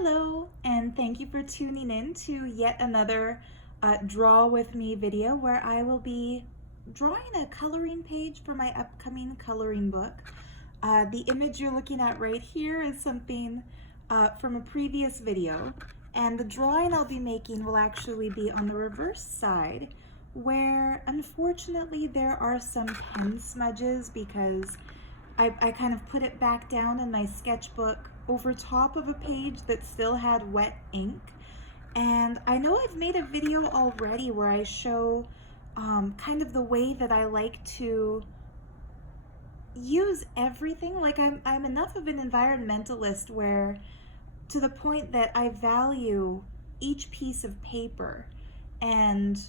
Hello, and thank you for tuning in to yet another Draw With Me video where I will be drawing a coloring page for my upcoming coloring book. The image you're looking at right here is something from a previous video, and the drawing I'll be making will actually be on the reverse side, where unfortunately there are some pen smudges because I kind of put it back down in my sketchbook over top of a page that still had wet ink. And I know I've made a video already where I show kind of the way that I like to use everything. Like I'm enough of an environmentalist where, to the point that I value each piece of paper, and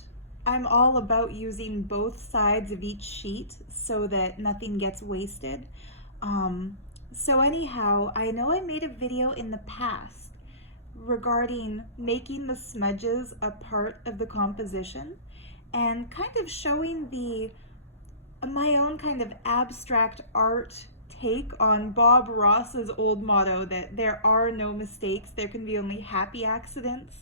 I'm all about using both sides of each sheet so that nothing gets wasted. So anyhow, I know I made a video in the past regarding making the smudges a part of the composition and kind of showing my own kind of abstract art take on Bob Ross's old motto that there are no mistakes, there can be only happy accidents.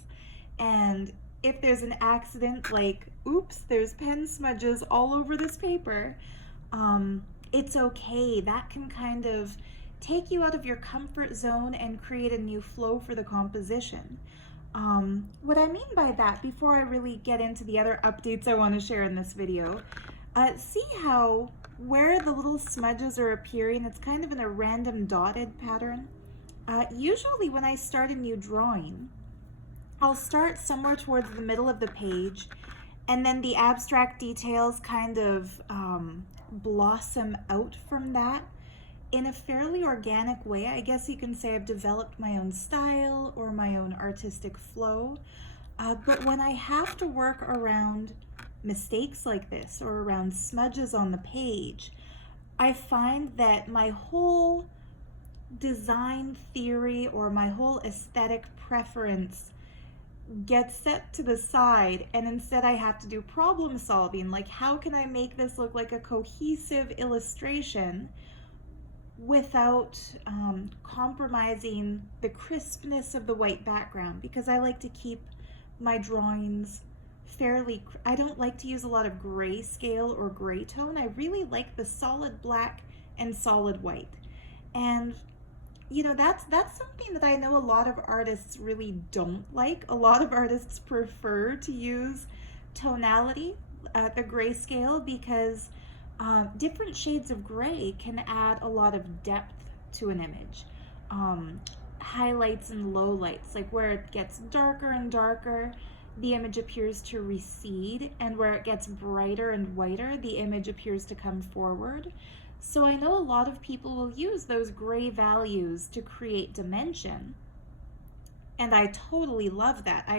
And if there's an accident, like, oops, there's pen smudges all over this paper, it's okay. That can kind of take you out of your comfort zone and create a new flow for the composition. What I mean by that, before I really get into the other updates I want to share in this video, see how where the little smudges are appearing, it's kind of in a random dotted pattern. Usually when I start a new drawing, I'll start somewhere towards the middle of the page, and then the abstract details kind of blossom out from that in a fairly organic way. I guess you can say I've developed my own style or my own artistic flow. But when I have to work around mistakes like this or around smudges on the page, I find that my whole design theory or my whole aesthetic preference gets set to the side, and instead I have to do problem solving, like how can I make this look like a cohesive illustration without compromising the crispness of the white background, because I like to keep my drawings I don't like to use a lot of grayscale or gray tone. I really like the solid black and solid white. And you know, that's something that I know a lot of artists really don't like. A lot of artists prefer to use tonality, the grayscale, because different shades of gray can add a lot of depth to an image. Highlights and lowlights, like where it gets darker and darker, the image appears to recede, and where it gets brighter and whiter, the image appears to come forward. So I know a lot of people will use those gray values to create dimension, and I totally love that.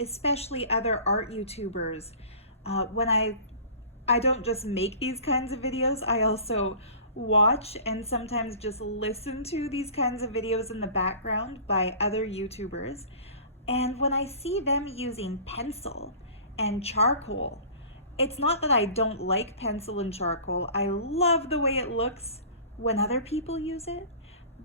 Especially other art YouTubers. When I don't just make these kinds of videos, I also watch and sometimes just listen to these kinds of videos in the background by other YouTubers. And when I see them using pencil and charcoal, it's not that I don't like pencil and charcoal. I love the way it looks when other people use it,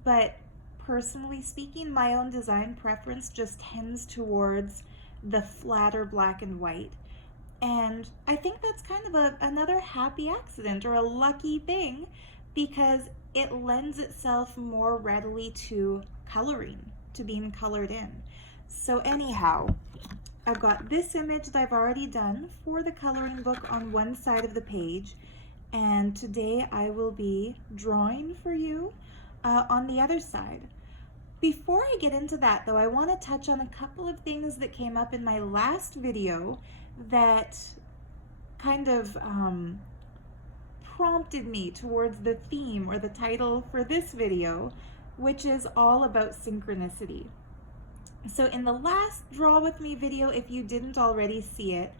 but personally speaking, my own design preference just tends towards the flatter black and white. And I think that's kind of another happy accident or a lucky thing, because it lends itself more readily to coloring, to being colored in. So anyhow, I've got this image that I've already done for the coloring book on one side of the page, and today I will be drawing for you on the other side. Before I get into that though, I want to touch on a couple of things that came up in my last video that kind of prompted me towards the theme or the title for this video, which is all about synchronicity. So in the last Draw With Me video, if you didn't already see it,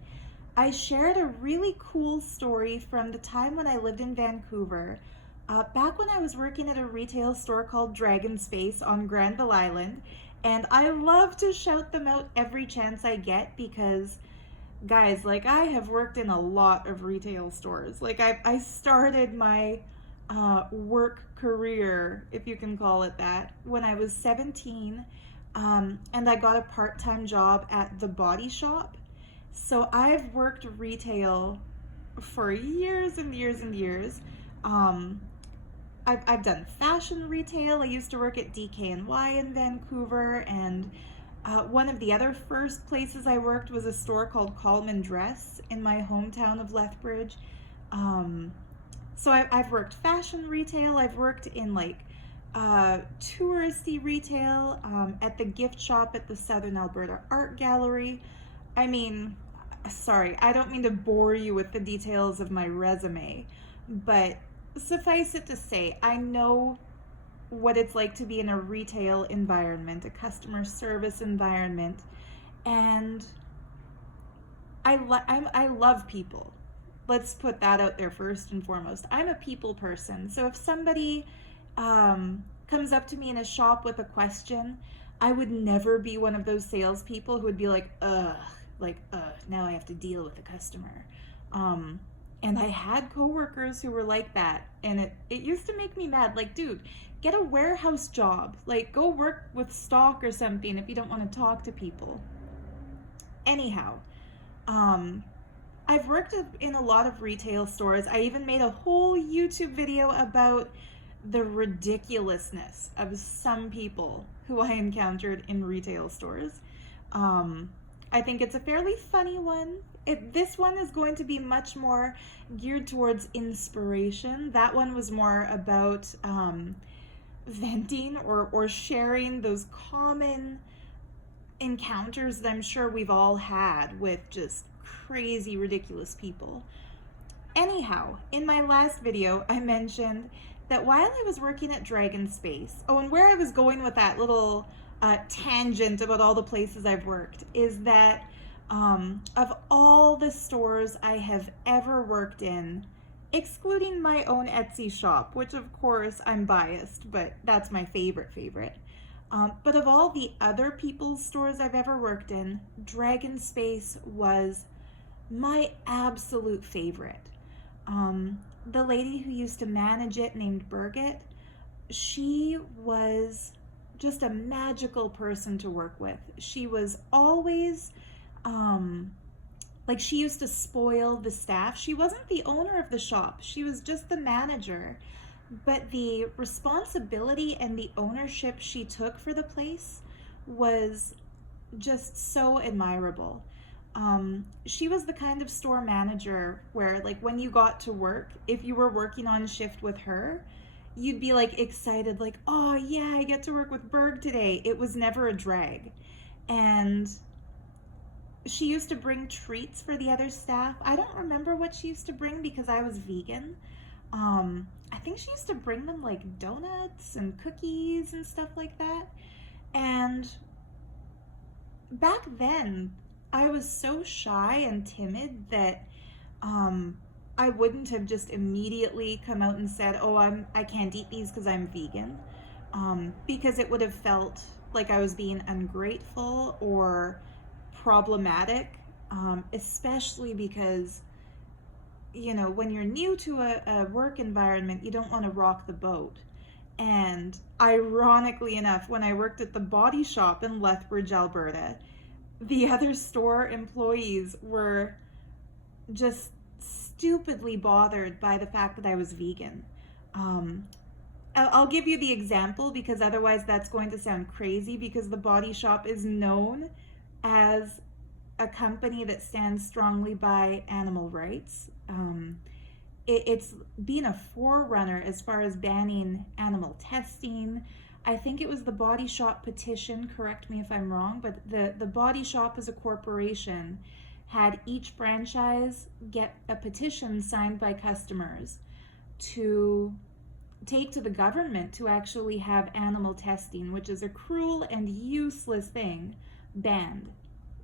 I shared a really cool story from the time when I lived in Vancouver, back when I was working at a retail store called Dragon Space on Granville Island. And I love to shout them out every chance I get because, guys, like, I have worked in a lot of retail stores. Like, I started my work career, if you can call it that, when I was 17. and I got a part-time job at the Body Shop. So I've worked retail for years and years and years. Um, I've done fashion retail. I used to work at DKNY in Vancouver, and one of the other first places I worked was a store called Coleman Dress in my hometown of Lethbridge. Um, so I've worked fashion retail. I've worked in like touristy retail, at the gift shop at the Southern Alberta Art Gallery. I mean, sorry, I don't mean to bore you with the details of my resume, but suffice it to say, I know what it's like to be in a retail environment, a customer service environment, and I love people. Let's put that out there first and foremost. I'm a people person, so if somebody comes up to me in a shop with a question, I would never be one of those salespeople who would be like, now I have to deal with the customer. And I had coworkers who were like that, and it used to make me mad. Like, dude, get a warehouse job. Like, go work with stock or something if you don't want to talk to people. Anyhow, I've worked in a lot of retail stores. I even made a whole YouTube video about the ridiculousness of some people who I encountered in retail stores. I think it's a fairly funny one. This one is going to be much more geared towards inspiration. That one was more about venting or sharing those common encounters that I'm sure we've all had with just crazy, ridiculous people. Anyhow, in my last video, I mentioned that while I was working at Dragon Space, and where I was going with that little tangent about all the places I've worked is that of all the stores I have ever worked in, excluding my own Etsy shop, which of course I'm biased, but that's my favorite. But of all the other people's stores I've ever worked in, Dragon Space was my absolute favorite. The lady who used to manage it, named Birgit, she was just a magical person to work with. She was always, like, she used to spoil the staff. She wasn't the owner of the shop. She was just the manager. But the responsibility and the ownership she took for the place was just so admirable. She was the kind of store manager where, like, when you got to work, if you were working on shift with her, you'd be like excited, like, oh yeah, I get to work with Berg today. It was never a drag. And she used to bring treats for the other staff. I don't remember what she used to bring because I was vegan. I think she used to bring them like donuts and cookies and stuff like that. And back then, I was so shy and timid that I wouldn't have just immediately come out and said, oh, I can't eat these because I'm vegan, because it would have felt like I was being ungrateful or problematic, especially because, you know, when you're new to a work environment, you don't want to rock the boat. And ironically enough, when I worked at the Body Shop in Lethbridge, Alberta, the other store employees were just stupidly bothered by the fact that I was vegan. I'll give you the example because otherwise that's going to sound crazy, because the Body Shop is known as a company that stands strongly by animal rights. It's been a forerunner as far as banning animal testing. I think it was the Body Shop petition, correct me if I'm wrong, but the Body Shop as a corporation had each franchise get a petition signed by customers to take to the government to actually have animal testing, which is a cruel and useless thing, banned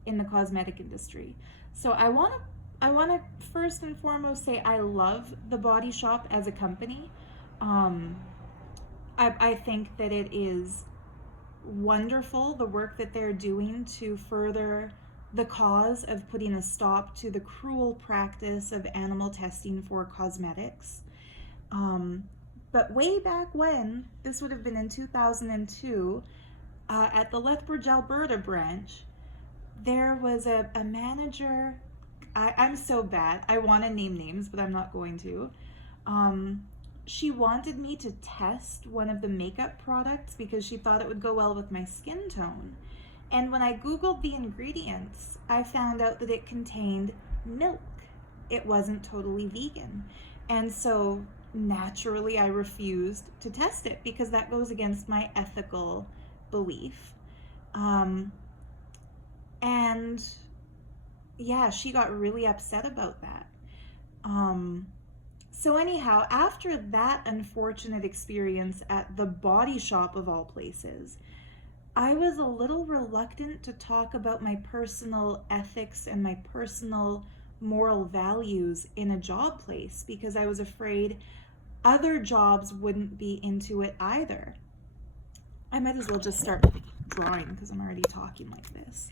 in the cosmetic industry. So I want to first and foremost say I love the Body Shop as a company. I think that it is wonderful, the work that they're doing to further the cause of putting a stop to the cruel practice of animal testing for cosmetics. But way back when, this would have been in 2002, at the Lethbridge, Alberta branch, there was a manager. I'm so bad. I want to name names, but I'm not going to. She wanted me to test one of the makeup products because she thought it would go well with my skin tone. And when I Googled the ingredients, I found out that it contained milk. It wasn't totally vegan. And so naturally I refused to test it because that goes against my ethical belief. And yeah, she got really upset about that. So anyhow, after that unfortunate experience at the body shop of all places, I was a little reluctant to talk about my personal ethics and my personal moral values in a job place because I was afraid other jobs wouldn't be into it either. I might as well just start drawing because I'm already talking like this.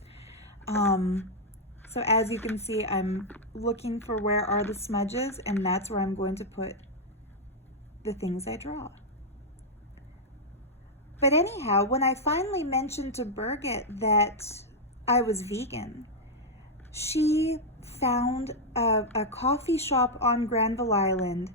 So as you can see, I'm looking for where are the smudges, and that's where I'm going to put the things I draw. But anyhow, when I finally mentioned to Birgit that I was vegan, she found a coffee shop on Granville Island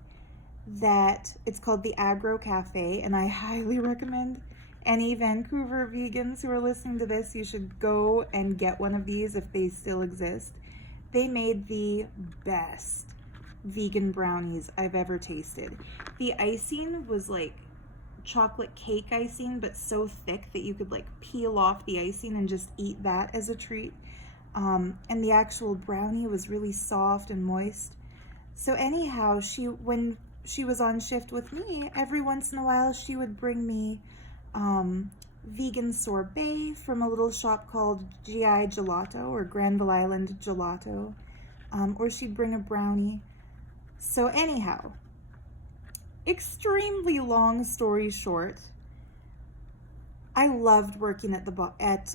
that it's called the Agro Cafe, and I highly recommend any Vancouver vegans who are listening to this, you should go and get one of these if they still exist. They made the best vegan brownies I've ever tasted. The icing was like chocolate cake icing, but so thick that you could like peel off the icing and just eat that as a treat. And the actual brownie was really soft and moist. So anyhow, when she was on shift with me, every once in a while she would bring me vegan sorbet from a little shop called GI Gelato or Granville Island Gelato, or she'd bring a brownie. So anyhow, extremely long story short, I loved working at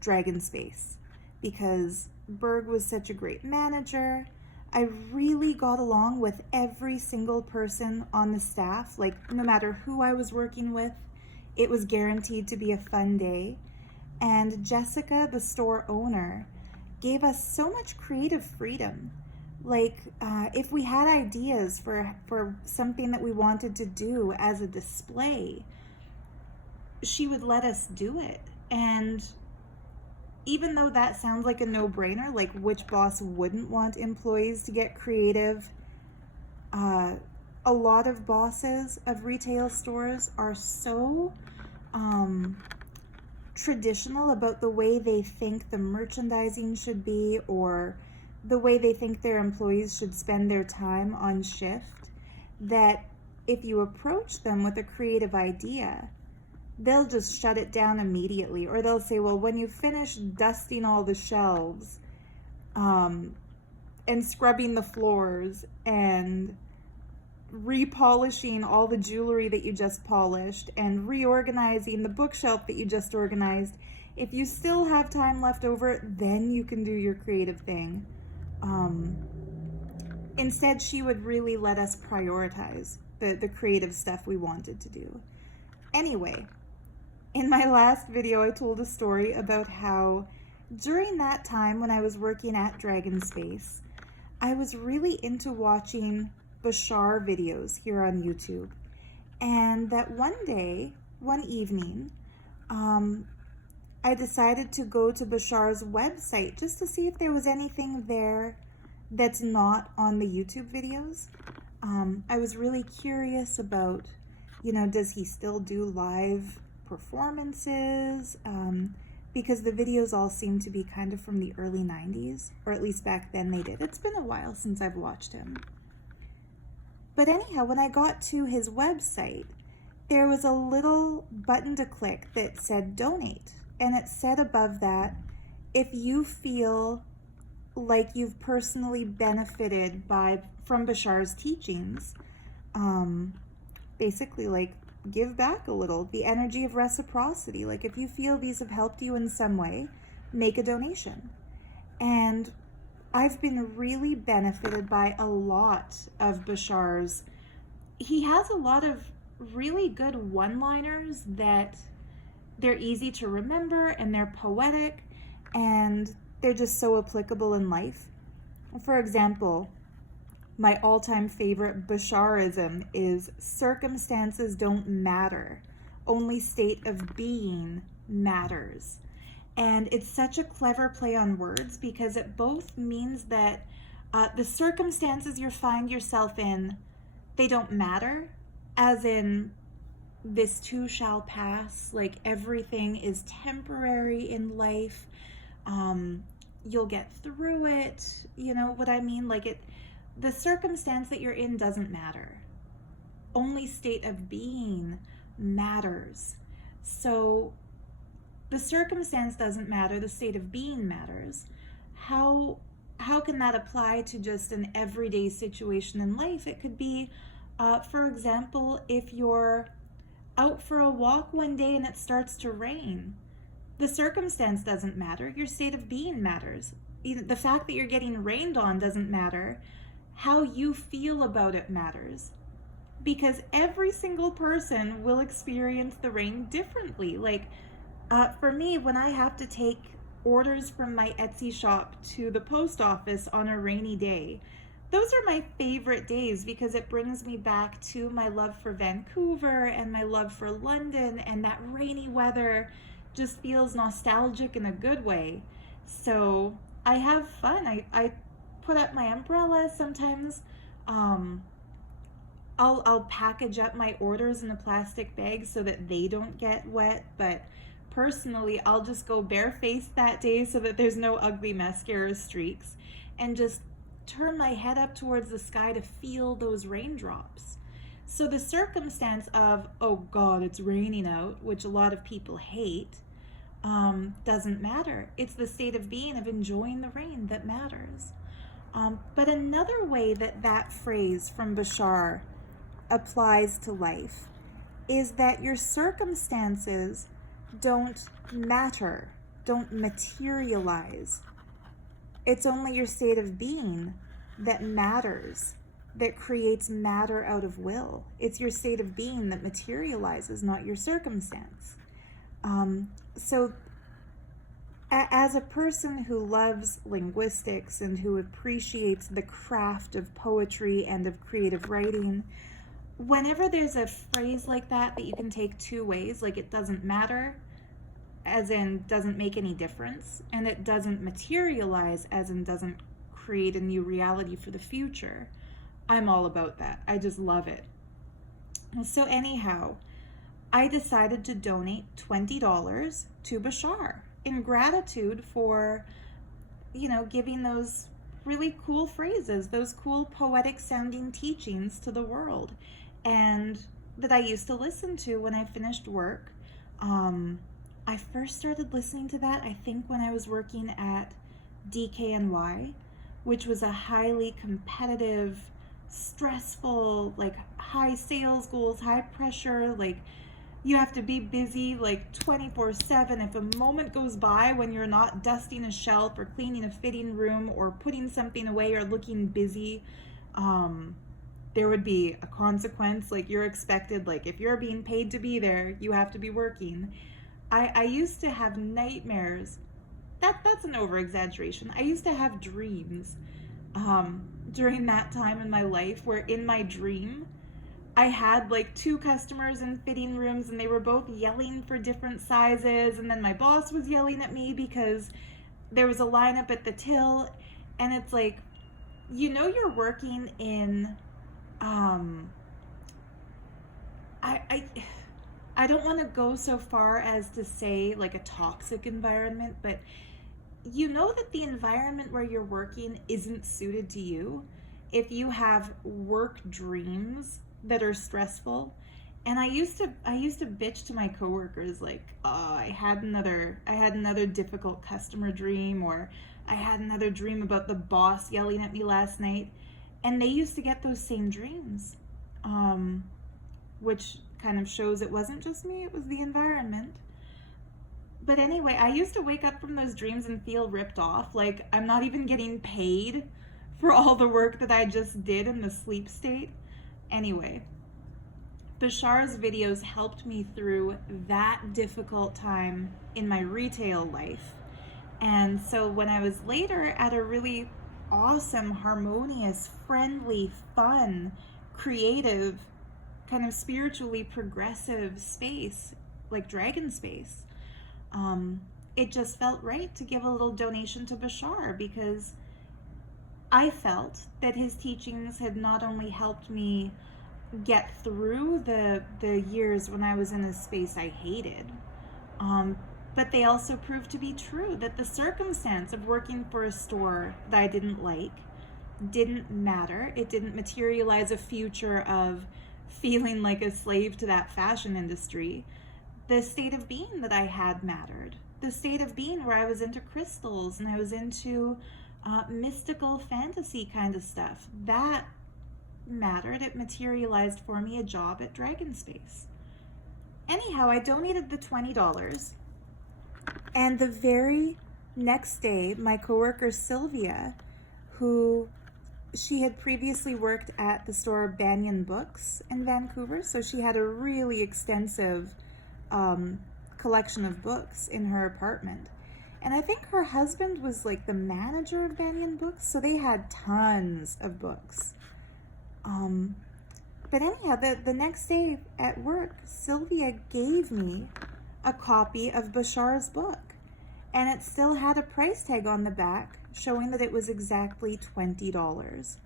Dragon Space because Berg was such a great manager. I really got along with every single person on the staff, like no matter who I was working with. It was guaranteed to be a fun day. And Jessica, the store owner, gave us so much creative freedom. Like if we had ideas for something that we wanted to do as a display, she would let us do it. And even though that sounds like a no-brainer, like which boss wouldn't want employees to get creative, a lot of bosses of retail stores are so traditional about the way they think the merchandising should be or the way they think their employees should spend their time on shift that if you approach them with a creative idea, they'll just shut it down immediately, or they'll say, well, when you finish dusting all the shelves and scrubbing the floors and repolishing all the jewelry that you just polished and reorganizing the bookshelf that you just organized, if you still have time left over, then you can do your creative thing. Instead, she would really let us prioritize the creative stuff we wanted to do. Anyway, in my last video, I told a story about how during that time when I was working at Dragon Space, I was really into watching Bashar videos here on YouTube. And that one evening, I decided to go to Bashar's website just to see if there was anything there that's not on the YouTube videos. I was really curious about, does he still do live performances? Because the videos all seem to be kind of from the early 90s, or at least back then they did. It's been a while since I've watched him. But anyhow, when I got to his website, there was a little button to click that said donate. And it said above that, if you feel like you've personally benefited from Bashar's teachings, basically like give back a little, the energy of reciprocity. Like if you feel these have helped you in some way, make a donation. And I've been really benefited by a lot of Bashar's. He has a lot of really good one-liners that They're easy to remember, and they're poetic, and they're just so applicable in life. For example, my all-time favorite Basharism is circumstances don't matter, only state of being matters. And it's such a clever play on words because it both means that the circumstances you find yourself in, they don't matter, as in this too shall pass, like everything is temporary in life. You'll get through it, you know what I mean? Like the circumstance that you're in doesn't matter. Only state of being matters. So the circumstance doesn't matter, the state of being matters. How can that apply to just an everyday situation in life? It could be, for example, if you're out for a walk one day and it starts to rain. The circumstance doesn't matter, your state of being matters. The fact that you're getting rained on doesn't matter. How you feel about it matters. Because every single person will experience the rain differently. Like, for me, when I have to take orders from my Etsy shop to the post office on a rainy day, those are my favorite days because it brings me back to my love for Vancouver and my love for London, and that rainy weather just feels nostalgic in a good way. So I have fun. I put up my umbrella. Sometimes I'll package up my orders in a plastic bag so that they don't get wet, but personally, I'll just go barefaced that day so that there's no ugly mascara streaks, and just turn my head up towards the sky to feel those raindrops. So the circumstance of, oh God, it's raining out, which a lot of people hate, doesn't matter. It's the state of being of enjoying the rain that matters. But another way that phrase from Bashar applies to life is that your circumstances don't matter, don't materialize. It's only your state of being that matters, that creates matter out of will. It's your state of being that materializes, not your circumstance. So as a person who loves linguistics and who appreciates the craft of poetry and of creative writing, whenever there's a phrase like that you can take two ways, like it doesn't matter, as in doesn't make any difference, and it doesn't materialize, as in doesn't create a new reality for the future, I'm all about that. I just love it. So anyhow, I decided to donate $20 to Bashar in gratitude for, giving those really cool phrases, those cool poetic sounding teachings to the world, and that I used to listen to when I finished work. I first started listening to that, I think, when I was working at DKNY, which was a highly competitive, stressful, like high sales goals, high pressure, like you have to be busy like 24/7. If a moment goes by when you're not dusting a shelf or cleaning a fitting room or putting something away or looking busy, there would be a consequence. Like you're expected, like if you're being paid to be there, you have to be working. I used to have nightmares. That's an over-exaggeration. I used to have dreams during that time in my life where in my dream I had like two customers in fitting rooms and they were both yelling for different sizes, and then my boss was yelling at me because there was a lineup at the till, and it's like, you're working in I don't want to go so far as to say like a toxic environment, but that the environment where you're working isn't suited to you if you have work dreams that are stressful. And I used to bitch to my coworkers like, oh, I had another difficult customer dream, or I had another dream about the boss yelling at me last night, and they used to get those same dreams, which kind of shows it wasn't just me, it was the environment. But anyway, I used to wake up from those dreams and feel ripped off, like I'm not even getting paid for all the work that I just did in the sleep state. Anyway, Bashar's videos helped me through that difficult time in my retail life. And so when I was later at a really awesome, harmonious, friendly, fun, creative, kind of spiritually progressive space, like Dragon Space, it just felt right to give a little donation to Bashar, because I felt that his teachings had not only helped me get through the years when I was in a space I hated, but they also proved to be true, that the circumstance of working for a store that I didn't like didn't matter. It didn't materialize a future of feeling like a slave to that fashion industry. The state of being that I had mattered. The state of being where I was into crystals and I was into mystical fantasy kind of stuff. That mattered. It materialized for me a job at Dragon Space. Anyhow, I donated the $20, and the very next day, my coworker Sylvia, who she had previously worked at the store Banyan Books in Vancouver, so she had a really extensive collection of books in her apartment. And I think her husband was like the manager of Banyan Books, so they had tons of books. But anyhow, the next day at work, Sylvia gave me a copy of Bashar's book, and it still had a price tag on the back showing that it was exactly $20.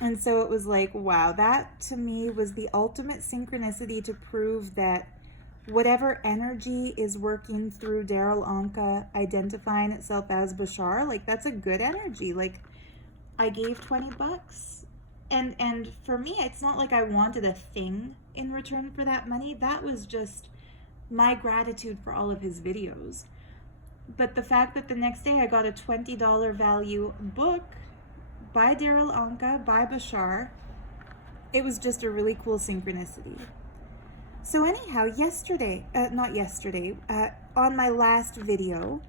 And so it was like, wow, that to me was the ultimate synchronicity to prove that whatever energy is working through Daryl Anka identifying itself as Bashar, like that's a good energy. Like I gave $20. And for me, it's not like I wanted a thing in return for that money. That was just my gratitude for all of his videos. But the fact that the next day I got a $20 value book by Daryl Anka, by Bashar, it was just a really cool synchronicity. So anyhow, on my last video,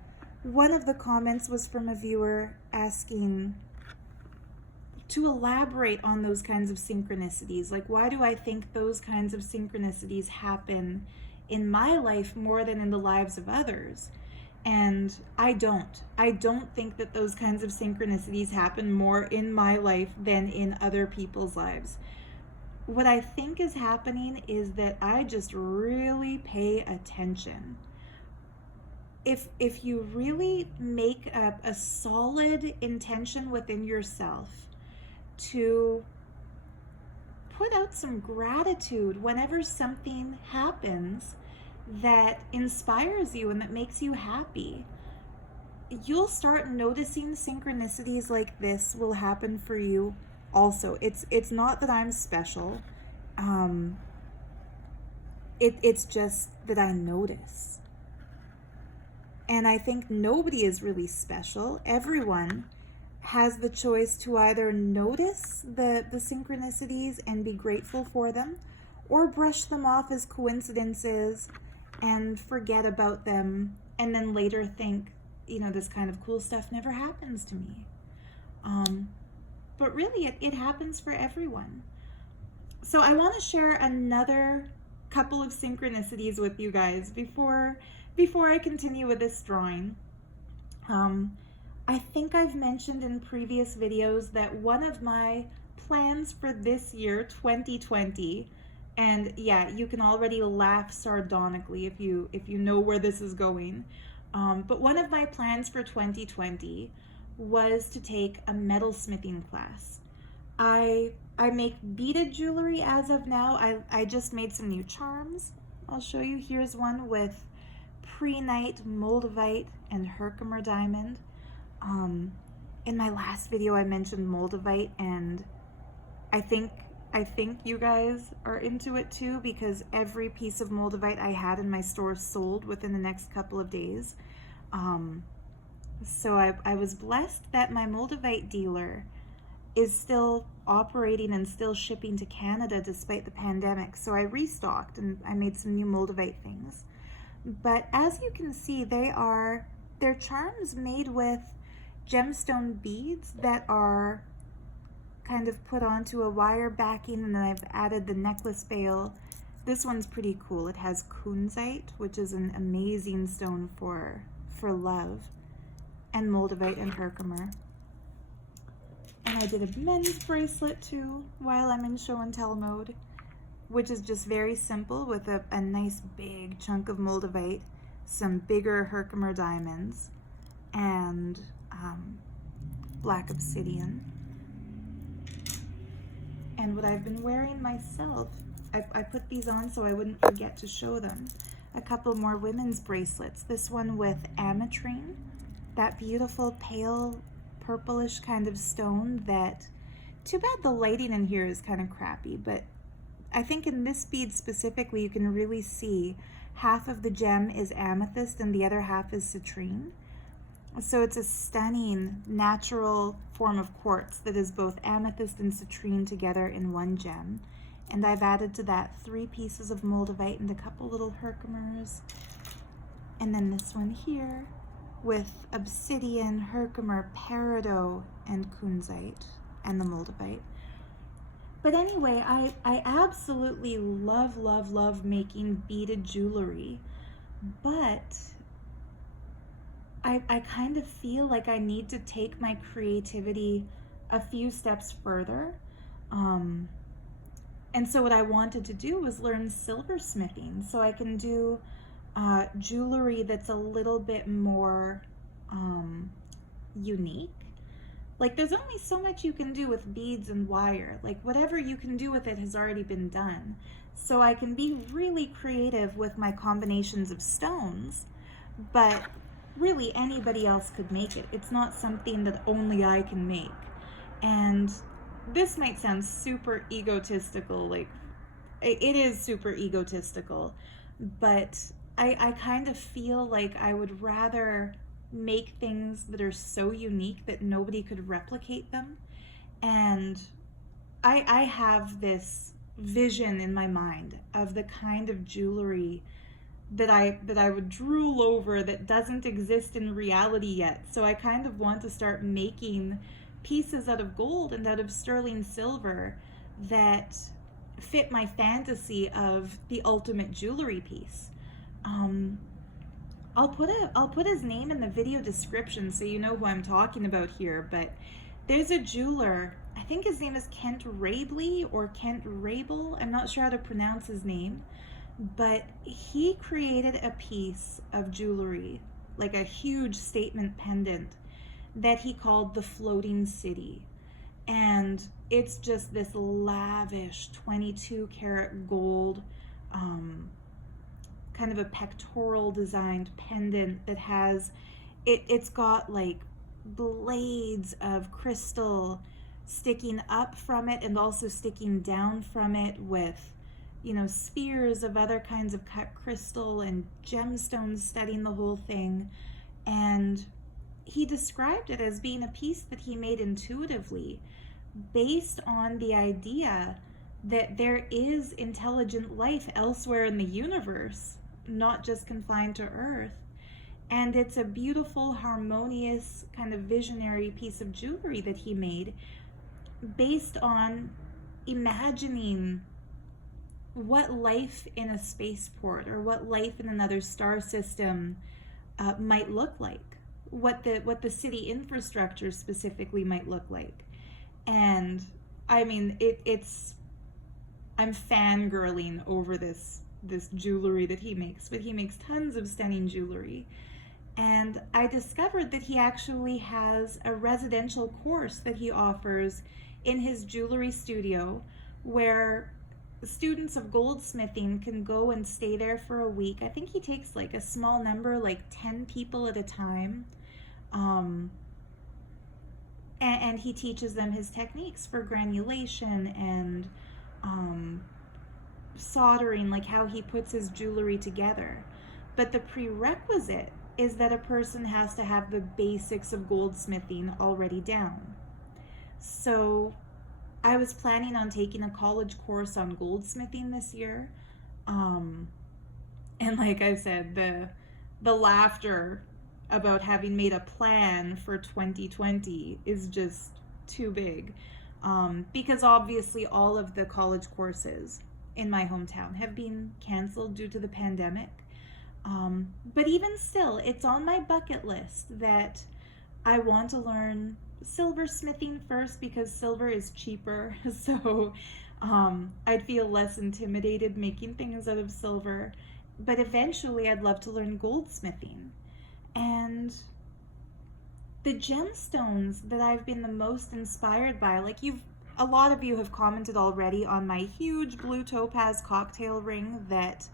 one of the comments was from a viewer asking to elaborate on those kinds of synchronicities. Like, why do I think those kinds of synchronicities happen in my life more than in the lives of others? And I don't think that those kinds of synchronicities happen more in my life than in other people's lives. What I think is happening is that I just really pay attention. If you really make up a solid intention within yourself to put out some gratitude whenever something happens that inspires you and that makes you happy, you'll start noticing synchronicities like this will happen for you also. It's not that I'm special. It's just that I notice. And I think nobody is really special. Everyone has the choice to either notice the synchronicities and be grateful for them, or brush them off as coincidences and forget about them, and then later think, this kind of cool stuff never happens to me. But really, it happens for everyone. So I want to share another couple of synchronicities with you guys before I continue with this drawing. I think I've mentioned in previous videos that one of my plans for this year, 2020, and yeah, you can already laugh sardonically if you know where this is going, but one of my plans for 2020 was to take a metalsmithing class. I make beaded jewelry as of now. I just made some new charms. I'll show you. Here's one with prehnite, moldavite, and Herkimer diamond. In my last video I mentioned moldavite, and I think you guys are into it too, because every piece of moldavite I had in my store sold within the next couple of days. So I was blessed that my moldavite dealer is still operating and still shipping to Canada despite the pandemic. So I restocked and I made some new moldavite things. But as you can see, they're charms made with gemstone beads that are kind of put onto a wire backing, and then I've added the necklace bail. This one's pretty cool. It has kunzite, which is an amazing stone for love, and moldavite and herkimer. And I did a men's bracelet too while I'm in show and tell mode, which is just very simple with a nice big chunk of moldavite, some bigger herkimer diamonds, and black obsidian. And what I've been wearing myself, I put these on so I wouldn't forget to show them. A couple more women's bracelets. This one with ametrine, that beautiful pale purplish kind of stone that, too bad the lighting in here is kind of crappy, but I think in this bead specifically you can really see half of the gem is amethyst and the other half is citrine. So it's a stunning natural form of quartz that is both amethyst and citrine together in one gem. And I've added to that 3 pieces of moldavite and a couple little herkimers. And then this one here with obsidian, herkimer, peridot, and kunzite, and the moldavite. But anyway, I absolutely love making beaded jewelry, but I kind of feel like I need to take my creativity a few steps further. And so what I wanted to do was learn silversmithing so I can do jewelry that's a little bit more unique. Like, there's only so much you can do with beads and wire. Like, whatever you can do with it has already been done. So I can be really creative with my combinations of stones, but really anybody else could make it. It's not something that only I can make. And this might sound super egotistical, like, it is super egotistical, but I kind of feel like I would rather make things that are so unique that nobody could replicate them. And I have this vision in my mind of the kind of jewelry that I would drool over that doesn't exist in reality yet. So I kind of want to start making pieces out of gold and out of sterling silver that fit my fantasy of the ultimate jewelry piece. I'll put his name in the video description so you know who I'm talking about here, but there's a jeweler, I think his name is Kent Rabley or Kent Rabel, I'm not sure how to pronounce his name, but he created a piece of jewelry, like a huge statement pendant, that he called the Floating City. And it's just this lavish 22 karat gold, kind of a pectoral designed pendant that has, it's got like blades of crystal sticking up from it and also sticking down from it with, you know, spheres of other kinds of cut crystal and gemstones studding the whole thing. And he described it as being a piece that he made intuitively based on the idea that there is intelligent life elsewhere in the universe, not just confined to Earth. And it's a beautiful, harmonious, kind of visionary piece of jewelry that he made based on imagining what life in a spaceport or what life in another star system might look like, what the city infrastructure specifically might look like. And I mean, I'm fangirling over this jewelry that he makes, but he makes tons of stunning jewelry. And I discovered that he actually has a residential course that he offers in his jewelry studio where students of goldsmithing can go and stay there for a week. I think he takes like a small number, like 10 people at a time. And he teaches them his techniques for granulation and soldering, like how he puts his jewelry together. But the prerequisite is that a person has to have the basics of goldsmithing already down. So I was planning on taking a college course on goldsmithing this year. And like I said, the laughter about having made a plan for 2020 is just too big. because obviously all of the college courses in my hometown have been canceled due to the pandemic. But even still, it's on my bucket list that I want to learn silversmithing first because silver is cheaper. So I'd feel less intimidated making things out of silver. But eventually I'd love to learn goldsmithing. And the gemstones that I've been the most inspired by, like a lot of you have commented already on my huge blue topaz cocktail ring that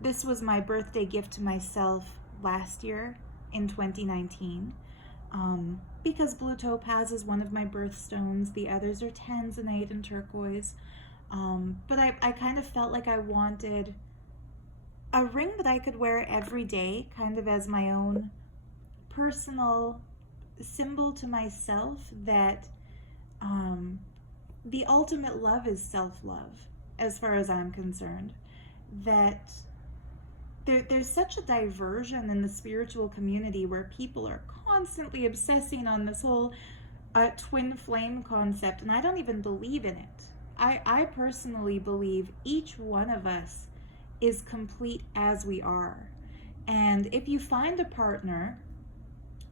this was my birthday gift to myself last year in 2019. Because blue topaz is one of my birthstones. The others are tanzanite and turquoise. But I kind of felt like I wanted a ring that I could wear every day, kind of as my own personal symbol to myself that the ultimate love is self-love, as far as I'm concerned. That there's such a diversion in the spiritual community where people are constantly obsessing on this whole twin flame concept, and I don't even believe in it. I personally believe each one of us is complete as we are. And if you find a partner,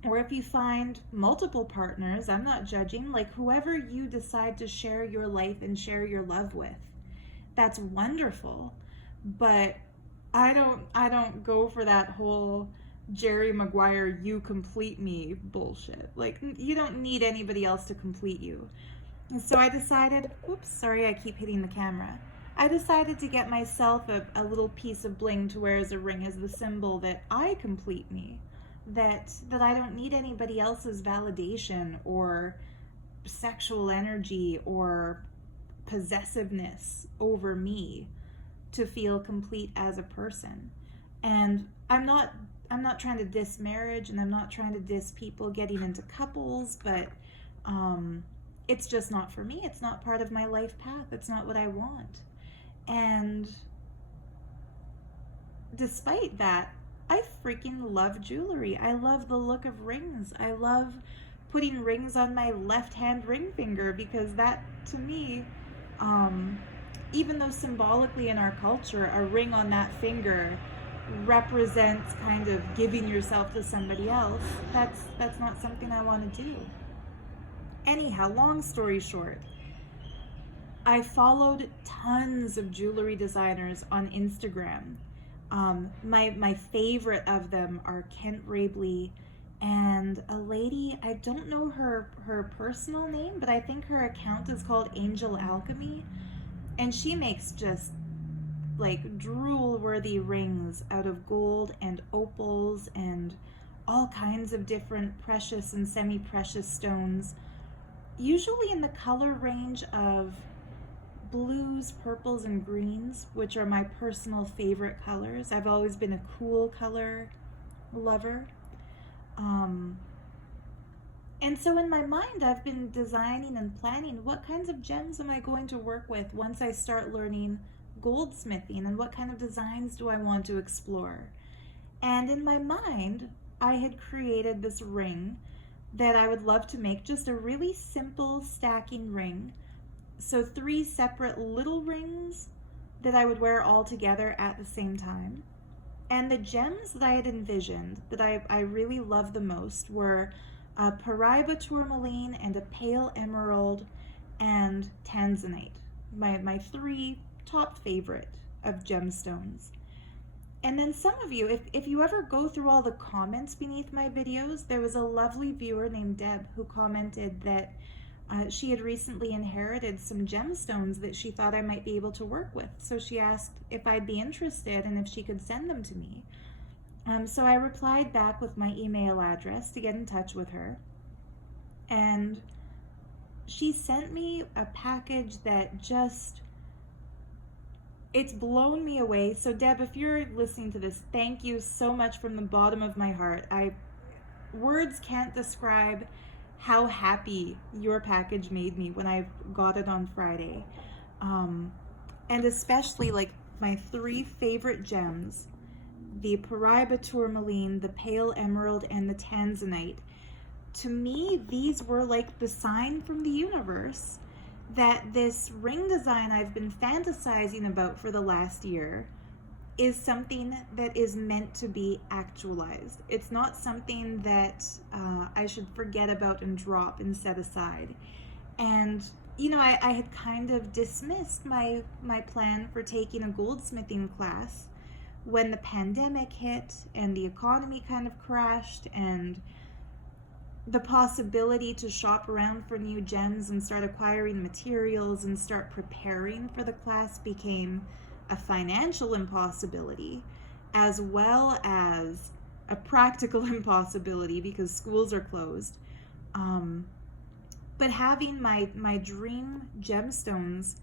or if you find multiple partners, I'm not judging, like whoever you decide to share your life and share your love with, that's wonderful. But I don't go for that whole Jerry Maguire, you complete me bullshit. Like, you don't need anybody else to complete you. And so I decided, oops, sorry, I keep hitting the camera. I decided to get myself a little piece of bling to wear as a ring as the symbol that I complete me. That I don't need anybody else's validation or sexual energy or possessiveness over me to feel complete as a person. And I'm not trying to diss marriage, and I'm not trying to diss people getting into couples, but it's just not for me. It's not part of my life path. It's not what I want. And despite that, I freaking love jewelry. I love the look of rings. I love putting rings on my left hand ring finger because that, to me, even though symbolically in our culture, a ring on that finger represents kind of giving yourself to somebody else, that's not something I want to do. Anyhow, long story short, I followed tons of jewelry designers on Instagram. My favorite of them are Kent Rabley and a lady, I don't know her personal name, but I think her account is called Angel Alchemy, and she makes just like drool-worthy rings out of gold and opals and all kinds of different precious and semi-precious stones, usually in the color range of blues, purples, and greens, which are my personal favorite colors. I've always been a cool color lover. And so in my mind, I've been designing and planning what kinds of gems am I going to work with once I start learning goldsmithing, and what kind of designs do I want to explore. And in my mind, I had created this ring that I would love to make just a really simple stacking ring. So 3 separate little rings that I would wear all together at the same time. And the gems that I had envisioned that I really loved the most were a Paraiba tourmaline and a pale emerald and tanzanite. My 3 top favorite of gemstones. And then some of you, if you ever go through all the comments beneath my videos, there was a lovely viewer named Deb who commented that she had recently inherited some gemstones that she thought I might be able to work with. So she asked if I'd be interested and if she could send them to me. So I replied back with my email address to get in touch with her. And she sent me a package that just, it's blown me away. So Deb, if you're listening to this, thank you so much from the bottom of my heart. Words can't describe how happy your package made me when I got it on Friday. And especially like my 3 favorite gems, the Paraiba tourmaline, the pale emerald, and the tanzanite. to me, these were like the sign from the universe that this ring design I've been fantasizing about for the last year is something that is meant to be actualized. It's not something that I should forget about and drop and set aside. And you know, I had kind of dismissed my plan for taking a goldsmithing class when the pandemic hit and the economy kind of crashed, and the possibility to shop around for new gems and start acquiring materials and start preparing for the class became a financial impossibility, as well as a practical impossibility because schools are closed. But having my dream gemstones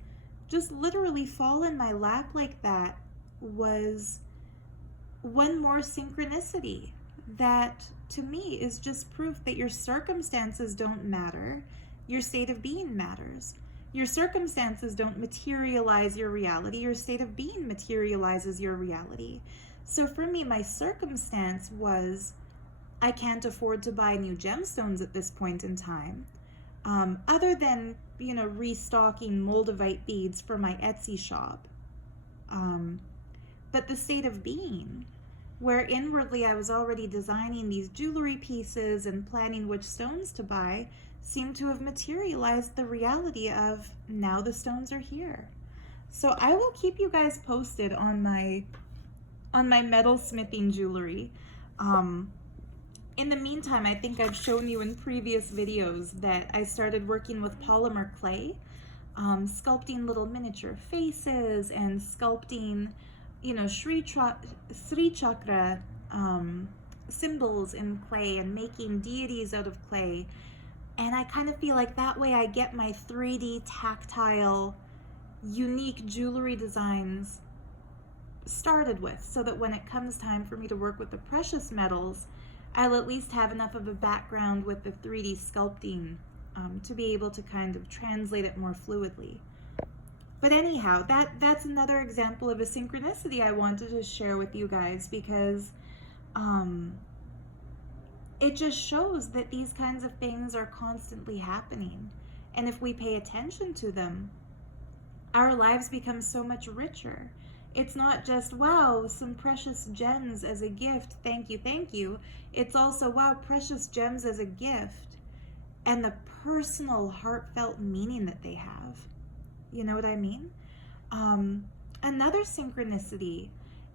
just literally fall in my lap like that was one more synchronicity that to me is just proof that your circumstances don't matter, your state of being matters. Your circumstances don't materialize your reality, your state of being materializes your reality. So for me, my circumstance was I can't afford to buy new gemstones at this point in time. Other than, you know, restocking moldavite beads for my Etsy shop. But the state of being, where inwardly I was already designing these jewelry pieces and planning which stones to buy, seemed to have materialized the reality of now the stones are here. So I will keep you guys posted on my metal smithing jewelry. In the meantime, I think I've shown you in previous videos that I started working with polymer clay, sculpting little miniature faces and sculpting, you know, Sri Chakra symbols in clay and making deities out of clay. And I kind of feel like that way I get my 3D tactile, unique jewelry designs started with, so that when it comes time for me to work with the precious metals, I'll at least have enough of a background with the 3D sculpting to be able to kind of translate it more fluidly. But anyhow, that's another example of a synchronicity I wanted to share with you guys, because it just shows that these kinds of things are constantly happening. And if we pay attention to them, our lives become so much richer. It's not just, wow, some precious gems as a gift, thank you, thank you. It's also, wow, precious gems as a gift, and the personal, heartfelt meaning that they have. You know what I mean? Another synchronicity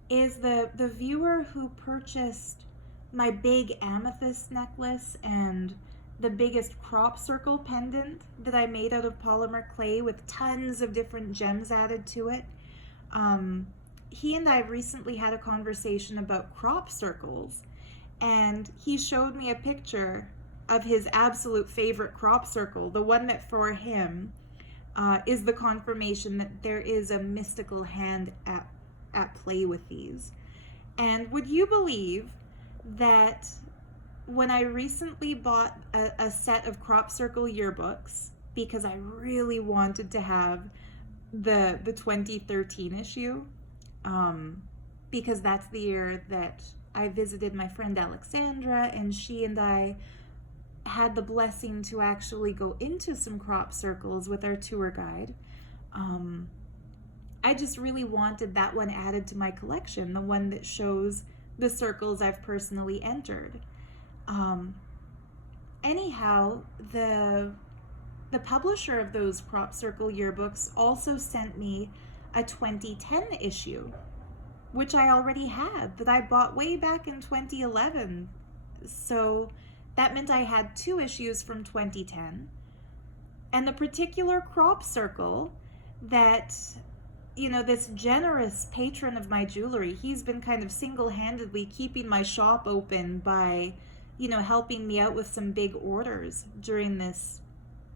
is the viewer who purchased my big amethyst necklace and the biggest crop circle pendant that I made out of polymer clay with tons of different gems added to it. He and I recently had a conversation about crop circles, and he showed me a picture of his absolute favorite crop circle, the one that for him is the confirmation that there is a mystical hand at play with these. And would you believe that when I recently bought a set of crop circle yearbooks, because I really wanted to have the 2013 issue, because that's the year that I visited my friend Alexandra, and she and I had the blessing to actually go into some crop circles with our tour guide. I just really wanted that one added to my collection, the one that shows the circles I've personally entered. Anyhow, the publisher of those crop circle yearbooks also sent me a 2010 issue, which I already had, that I bought way back in 2011. So that meant I had 2 issues from 2010. And the particular crop circle that, you know, this generous patron of my jewelry, he's been kind of single-handedly keeping my shop open by, you know, helping me out with some big orders during this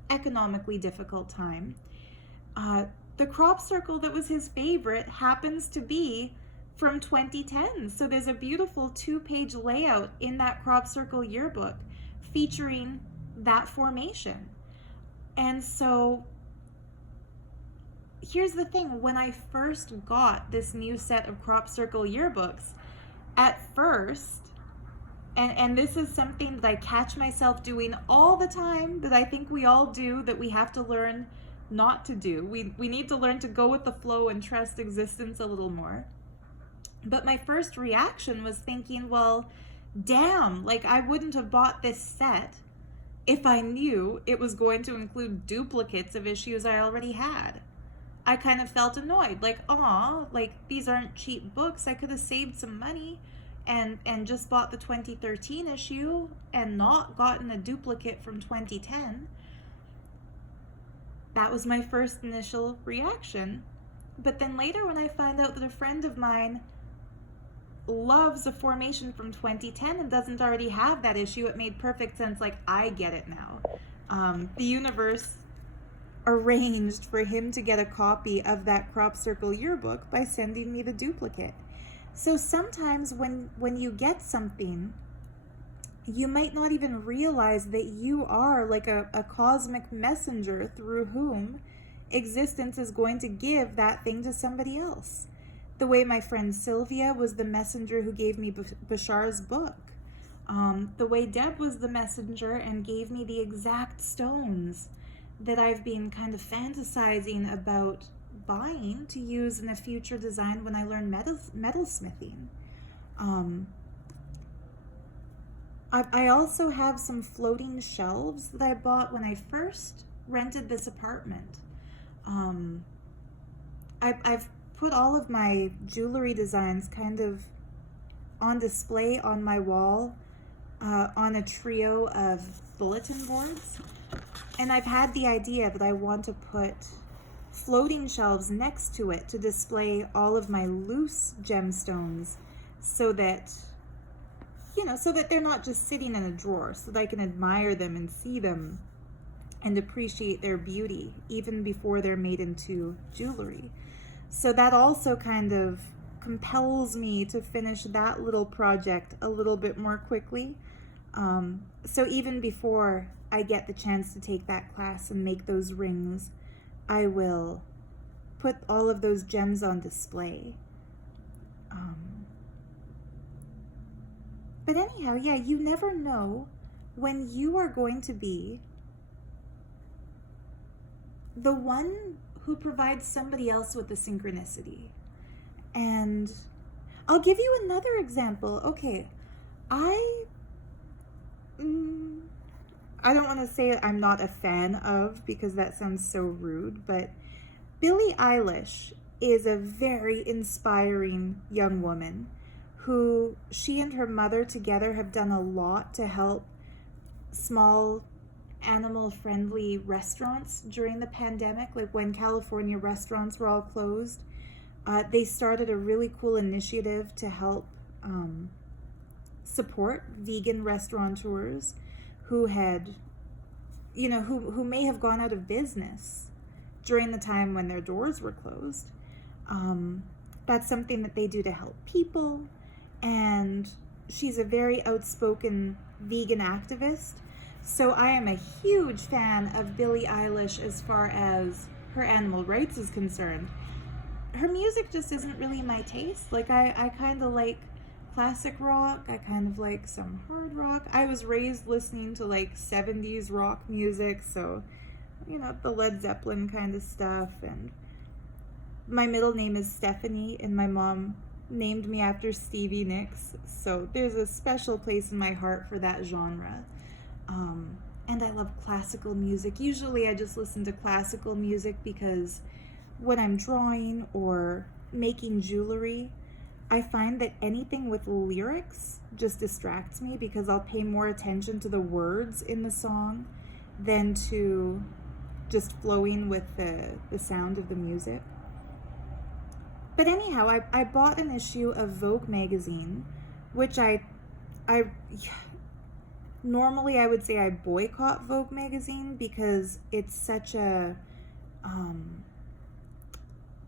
economically difficult time. The crop circle that was his favorite happens to be from 2010. So there's a beautiful 2-page layout in that crop circle yearbook featuring that formation. And so here's the thing, when I first got this new set of crop circle yearbooks, at first And this is something that I catch myself doing all the time, that I think we all do, that we have to learn not to do. We need to learn to go with the flow and trust existence a little more. But my first reaction was thinking, well, damn, like I wouldn't have bought this set if I knew it was going to include duplicates of issues I already had. I kind of felt annoyed, like, aw, like these aren't cheap books. I could have saved some money and just bought the 2013 issue and not gotten a duplicate from 2010. That was my first initial reaction. But then later, when I find out that a friend of mine loves a formation from 2010 and doesn't already have that issue, it made perfect sense. Like, I get it now. The universe arranged for him to get a copy of that Crop Circle yearbook by sending me the duplicate. So sometimes when you get something, you might not even realize that you are like a cosmic messenger through whom existence is going to give that thing to somebody else. The way my friend Sylvia was the messenger who gave me Bashar's book. The way Deb was the messenger and gave me the exact stones that I've been kind of fantasizing about buying to use in a future design when I learn metalsmithing. I also have some floating shelves that I bought when I first rented this apartment. I've put all of my jewelry designs kind of on display on my wall on a trio of bulletin boards. And I've had the idea that I want to put floating shelves next to it to display all of my loose gemstones so that, so that they're not just sitting in a drawer, so that I can admire them and see them and appreciate their beauty even before they're made into jewelry. So that also kind of compels me to finish that little project a little bit more quickly. So even before I get the chance to take that class and make those rings, I will put all of those gems on display. But anyhow, yeah, you never know when you are going to be the one who provides somebody else with the synchronicity. And I'll give you another example. Okay, I don't want to say I'm not a fan of, because that sounds so rude, but Billie Eilish is a very inspiring young woman who, she and her mother together have done a lot to help small animal-friendly restaurants during the pandemic. Like when California restaurants were all closed, they started a really cool initiative to help support vegan restaurateurs who had, who may have gone out of business during the time when their doors were closed. That's something that they do to help people. And she's a very outspoken vegan activist. So I am a huge fan of Billie Eilish as far as her animal rights is concerned. Her music just isn't really my taste. Like I kind of like classic rock. I kind of like some hard rock. I was raised listening to like 70s rock music, so the Led Zeppelin kind of stuff. And my middle name is Stephanie, and my mom named me after Stevie Nicks, so there's a special place in my heart for that genre. And I love classical music. Usually I just listen to classical music because when I'm drawing or making jewelry, I find that anything with lyrics just distracts me, because I'll pay more attention to the words in the song than to just flowing with the sound of the music. But anyhow, I bought an issue of Vogue magazine, which I normally I would say I boycott Vogue magazine because it's such a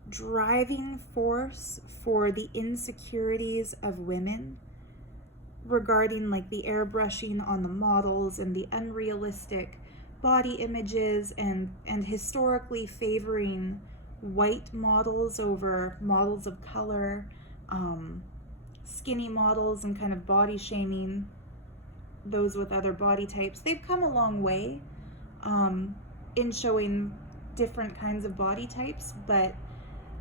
driving force for the insecurities of women regarding like the airbrushing on the models and the unrealistic body images and historically favoring white models over models of color, skinny models, and kind of body shaming those with other body types. They've come a long way in showing different kinds of body types, but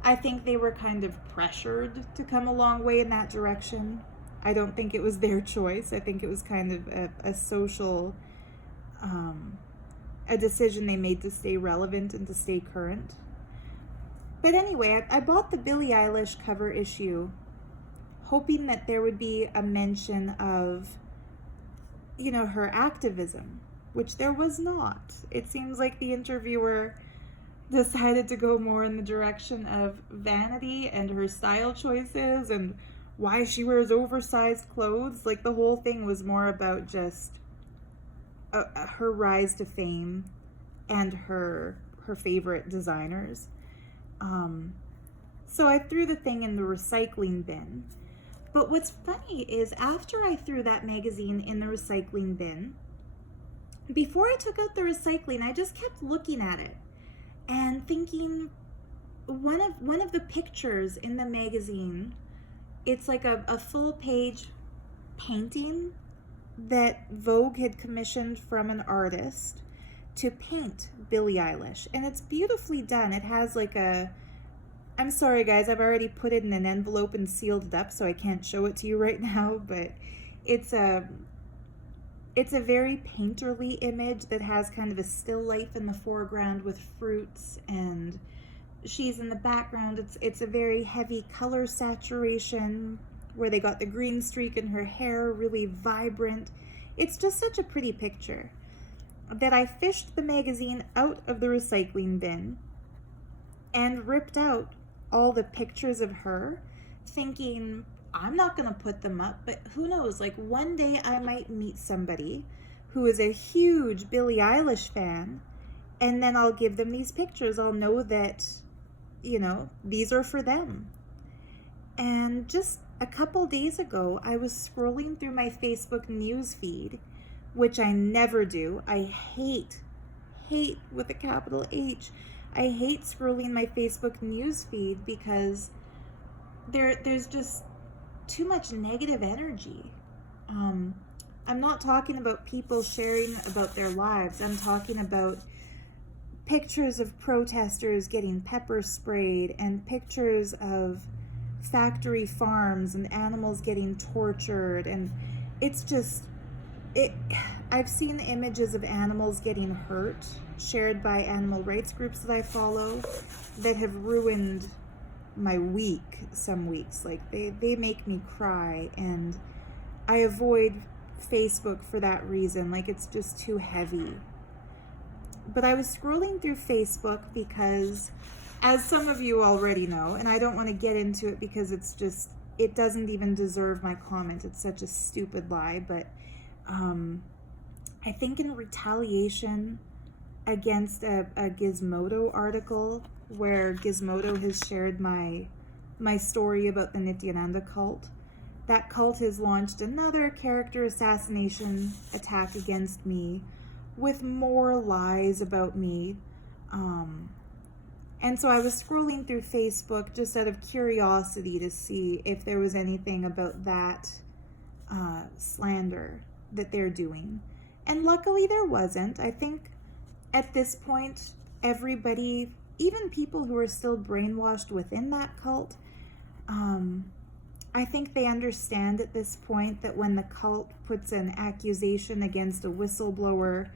I think they were kind of pressured to come a long way in that direction. I don't think it was their choice. I think it was kind of a social, a decision they made to stay relevant and to stay current. But anyway, I bought the Billie Eilish cover issue hoping that there would be a mention of, you know, her activism, which there was not. It seems like the interviewer decided to go more in the direction of vanity and her style choices and why she wears oversized clothes. Like, the whole thing was more about just her rise to fame and her favorite designers. So I threw the thing in the recycling bin. But what's funny is after I threw that magazine in the recycling bin, before I took out the recycling, I just kept looking at it and thinking, one of the pictures in the magazine, it's like a full page painting that Vogue had commissioned from an artist to paint Billie Eilish. And it's beautifully done. It has like I'm sorry guys, I've already put it in an envelope and sealed it up, so I can't show it to you right now, but it's a very painterly image that has kind of a still life in the foreground with fruits, and she's in the background. It's a very heavy color saturation where they got the green streak in her hair, really vibrant. It's just such a pretty picture that I fished the magazine out of the recycling bin and ripped out all the pictures of her, thinking, I'm not going to put them up, but who knows, like one day I might meet somebody who is a huge Billie Eilish fan, and then I'll give them these pictures. I'll know that, you know, these are for them. And just a couple days ago, I was scrolling through my Facebook news feed, which I never do. I hate with a capital H. I hate scrolling my Facebook news feed because there's just too much negative energy. I'm not talking about people sharing about their lives. I'm talking about pictures of protesters getting pepper sprayed and pictures of factory farms and animals getting tortured. And it's just, I've seen images of animals getting hurt shared by animal rights groups that I follow that have ruined my week some weeks. Like they make me cry, and I avoid Facebook for that reason. Like, it's just too heavy. But I was scrolling through Facebook because, as some of you already know, and I don't want to get into it because it doesn't even deserve my comment. It's such a stupid lie, but I think in retaliation against a Gizmodo article where Gizmodo has shared my story about the Nityananda cult, that cult has launched another character assassination attack against me with more lies about me. And so I was scrolling through Facebook just out of curiosity to see if there was anything about that slander that they're doing. And luckily there wasn't. I think at this point, everybody, even people who are still brainwashed within that cult, I think they understand at this point that when the cult puts an accusation against a whistleblower,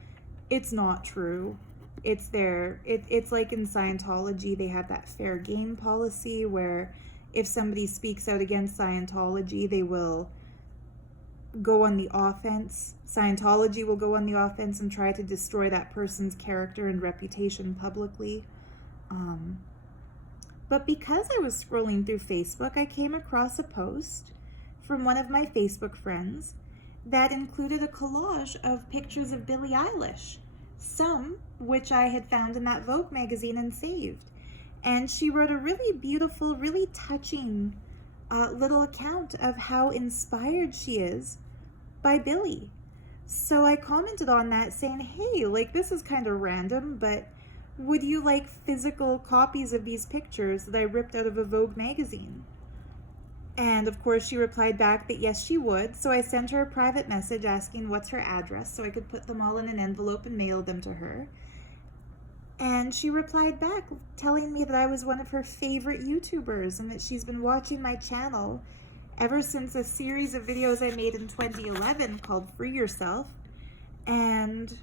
it's not true. It's like in Scientology, they have that fair game policy where if somebody speaks out against Scientology, they will go on the offense. Scientology will go on the offense and try to destroy that person's character and reputation publicly. But because I was scrolling through Facebook, I came across a post from one of my Facebook friends that included a collage of pictures of Billie Eilish, some which I had found in that Vogue magazine and saved. And she wrote a really beautiful, really touching little account of how inspired she is by Billie. So I commented on that saying, hey, like, this is kind of random, but would you like physical copies of these pictures that I ripped out of a Vogue magazine? And of course she replied back that yes, she would. So I sent her a private message asking what's her address so I could put them all in an envelope and mail them to her. And she replied back telling me that I was one of her favorite YouTubers and that she's been watching my channel ever since a series of videos I made in 2011 called Free Yourself, and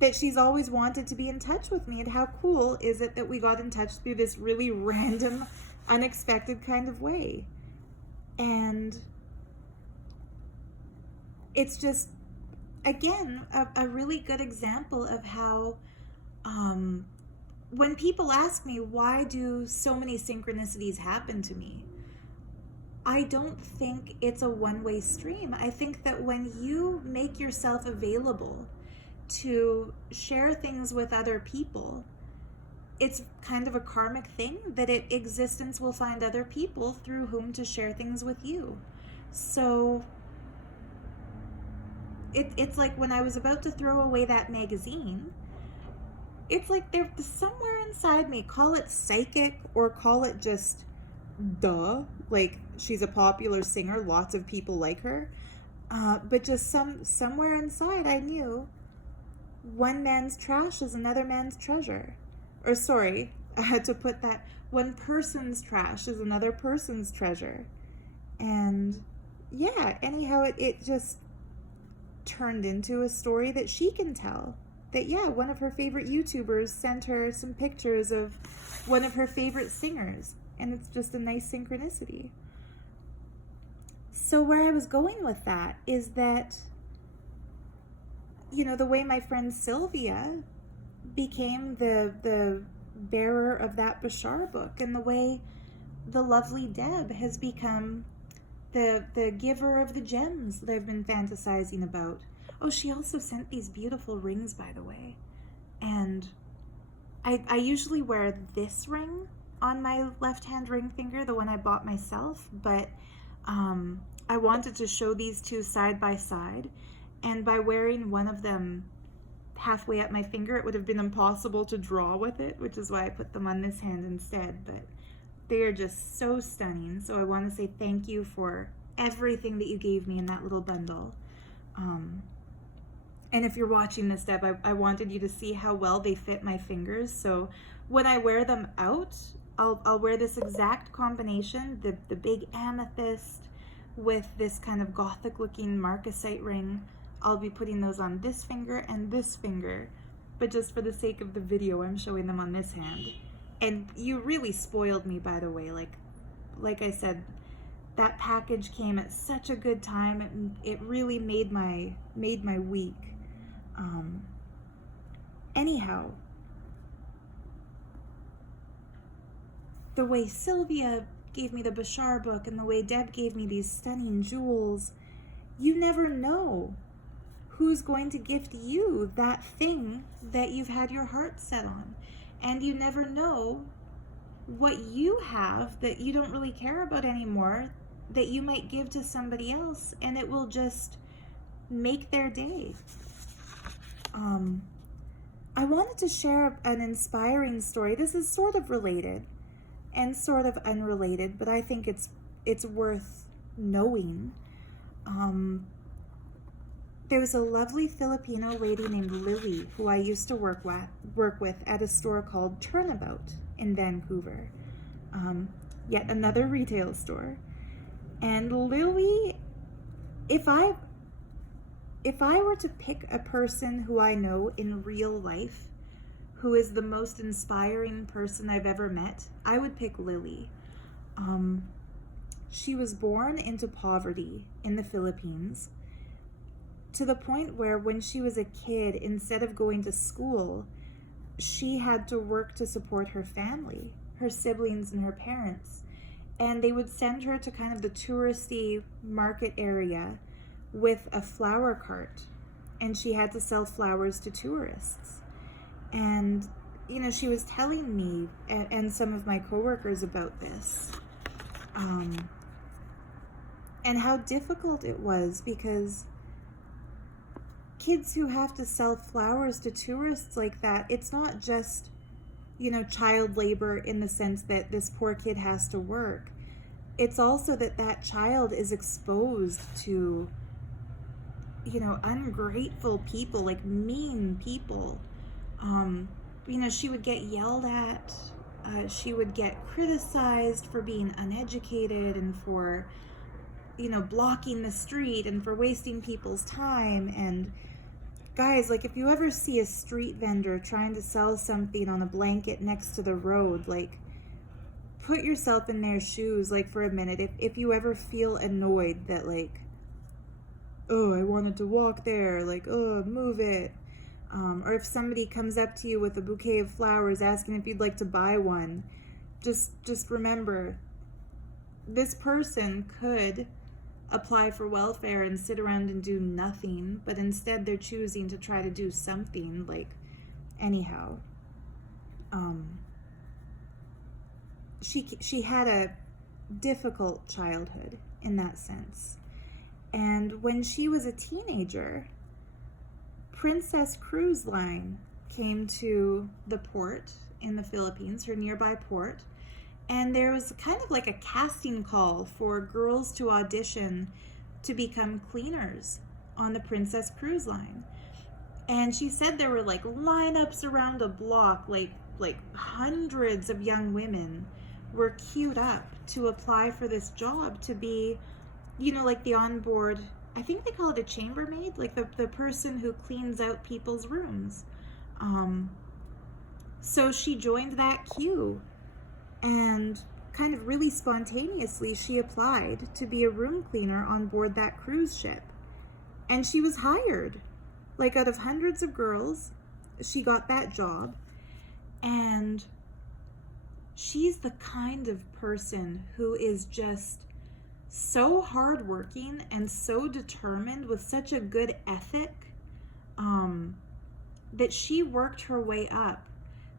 that she's always wanted to be in touch with me. And how cool is it that we got in touch through this really random, unexpected kind of way? And it's just, again, a really good example of how when people ask me, why do so many synchronicities happen to me? I don't think it's a one-way stream. I think that when you make yourself available to share things with other people, it's kind of a karmic thing that existence will find other people through whom to share things with you. So it's like when I was about to throw away that magazine, it's like there's somewhere inside me, call it psychic or call it just like she's a popular singer, lots of people like her, but just somewhere inside I knew one man's trash is another man's treasure. Or sorry, I had to put that, one person's trash is another person's treasure. And yeah, anyhow, it just turned into a story that she can tell. That yeah, one of her favorite YouTubers sent her some pictures of one of her favorite singers, and it's just a nice synchronicity. So where I was going with that is that, you know, the way my friend Sylvia became the bearer of that Bashar book, and the way the lovely Deb has become the giver of the gems that I've been fantasizing about. Oh, she also sent these beautiful rings, by the way. And I usually wear this ring on my left-hand ring finger, the one I bought myself, but I wanted to show these two side by side. And by wearing one of them halfway up my finger, it would have been impossible to draw with it, which is why I put them on this hand instead. But they are just so stunning. So I want to say thank you for everything that you gave me in that little bundle. And if you're watching this, Deb, I wanted you to see how well they fit my fingers. So when I wear them out, I'll wear this exact combination, the big amethyst with this kind of gothic looking marcasite ring. I'll be putting those on this finger and this finger, but just for the sake of the video, I'm showing them on this hand. And you really spoiled me, by the way. Like I said, that package came at such a good time. It really made my week. Anyhow, the way Sylvia gave me the Bashar book and the way Deb gave me these stunning jewels, you never know who's going to gift you that thing that you've had your heart set on. And you never know what you have that you don't really care about anymore that you might give to somebody else, and it will just make their day. I wanted to share an inspiring story. This is sort of related and sort of unrelated, but I think it's worth knowing. There was a lovely Filipino lady named Lily who I used to work with at a store called Turnabout in Vancouver. Yet another retail store. And Lily, if I were to pick a person who I know in real life who is the most inspiring person I've ever met, I would pick Lily. She was born into poverty in the Philippines, to the point where when she was a kid, instead of going to school, she had to work to support her family, her siblings and her parents. And they would send her to kind of the touristy market area with a flower cart, and she had to sell flowers to tourists. And, you know, she was telling me and some of my coworkers about this, and how difficult it was, because kids who have to sell flowers to tourists like that, it's not just, you know, child labor in the sense that this poor kid has to work. it's also that that child is exposed to, you know, ungrateful people, like mean people. You know, she would get yelled at. She would get criticized for being uneducated and for, you know, blocking the street and for wasting people's time. And guys, like, if you ever see a street vendor trying to sell something on a blanket next to the road, like, put yourself in their shoes, like, for a minute. If you ever feel annoyed that, like, oh, I wanted to walk there, like, oh, move it. Or if somebody comes up to you with a bouquet of flowers asking if you'd like to buy one, just remember, this person could apply for welfare and sit around and do nothing, but instead they're choosing to try to do something. Like, anyhow, she had a difficult childhood in that sense. And when she was a teenager, Princess Cruise Line came to the port in the Philippines, her nearby port, and there was kind of like a casting call for girls to audition to become cleaners on the Princess Cruise Line. And she said there were like lineups around a block, like hundreds of young women were queued up to apply for this job to be, you know, like the onboard, I think they call it a chambermaid, like the person who cleans out people's rooms. So she joined that queue, and kind of really spontaneously she applied to be a room cleaner on board that cruise ship. And she was hired. Like, out of hundreds of girls, she got that job. And she's the kind of person who is just so hardworking and so determined with such a good ethic, that she worked her way up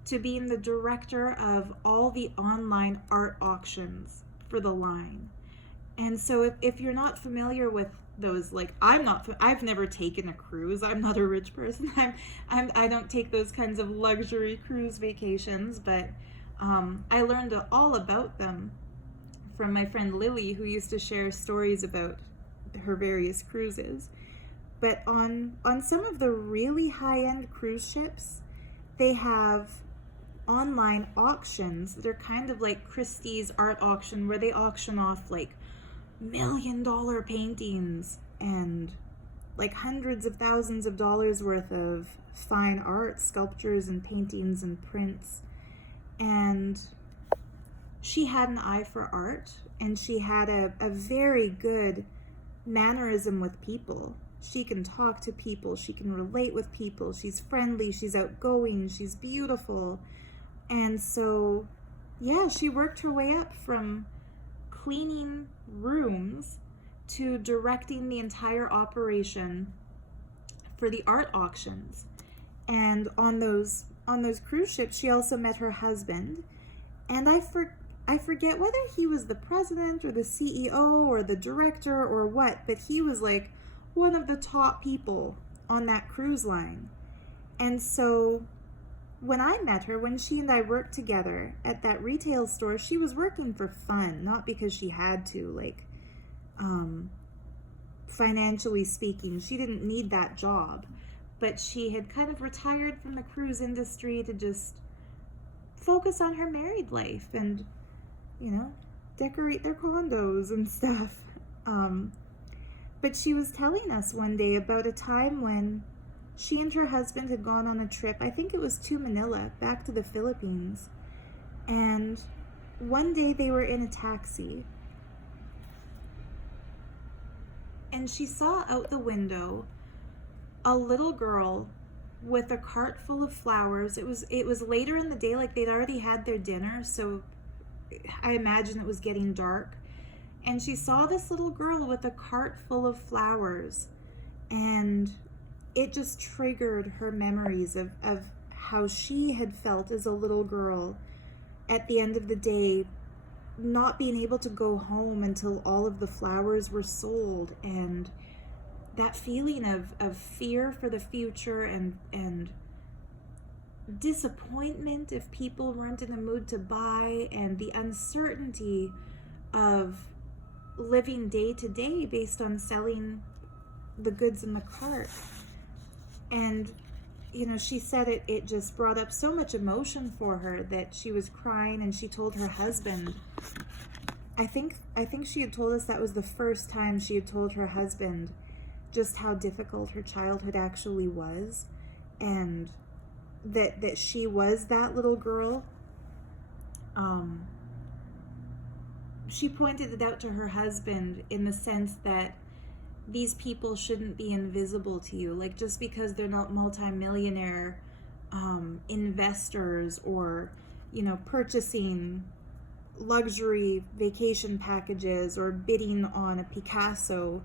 to being the director of all the online art auctions for the line. And so if you're not familiar with those, like, I've never taken a cruise. I'm not a rich person. I don't take those kinds of luxury cruise vacations, but I learned all about them from my friend Lily, who used to share stories about her various cruises. But on some of the really high-end cruise ships, they have online auctions that are kind of like Christie's art auction, where they auction off like $1 million paintings and like hundreds of thousands of dollars worth of fine art, sculptures and paintings and prints. And she had an eye for art, and she had a very good mannerism with people. She can talk to people, she can relate with people, she's friendly, she's outgoing, she's beautiful. And so, yeah, she worked her way up from cleaning rooms to directing the entire operation for the art auctions. And on those cruise ships, she also met her husband. And I forget whether he was the president or the CEO or the director or what, but he was like one of the top people on that cruise line. And so when I met her, when she and I worked together at that retail store, she was working for fun, not because she had to, like, financially speaking. She didn't need that job, but she had kind of retired from the cruise industry to just focus on her married life and, you know, decorate their condos and stuff. But she was telling us one day about a time when she and her husband had gone on a trip, I think it was to Manila, back to the Philippines. And one day they were in a taxi, and she saw out the window a little girl with a cart full of flowers. It was later in the day, like they'd already had their dinner, so I imagine it was getting dark. And she saw this little girl with a cart full of flowers, and it just triggered her memories of how she had felt as a little girl at the end of the day, not being able to go home until all of the flowers were sold, and that feeling of fear for the future and disappointment if people weren't in the mood to buy, and the uncertainty of living day to day based on selling the goods in the cart. And you know, she said it just brought up so much emotion for her that she was crying, and she told her husband, I think she had told us that was the first time she had told her husband just how difficult her childhood actually was, and that she was that little girl. She pointed it out to her husband in the sense that these people shouldn't be invisible to you. Like, just because they're not multimillionaire investors, or, you know, purchasing luxury vacation packages or bidding on a Picasso,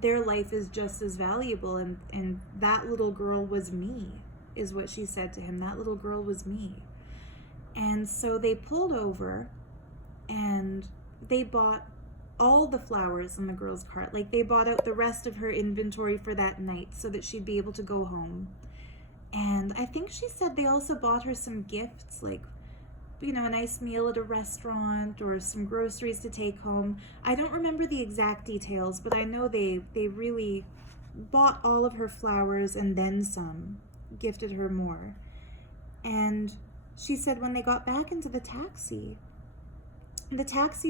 their life is just as valuable. And that little girl was me, is what she said to him. That little girl was me. And so they pulled over and they bought all the flowers in the girl's cart. Like, they bought out the rest of her inventory for that night so that she'd be able to go home. And I think she said they also bought her some gifts, like, you know, a nice meal at a restaurant or some groceries to take home. I don't remember the exact details, but I know they really bought all of her flowers and then some, gifted her more. And she said when they got back into the taxi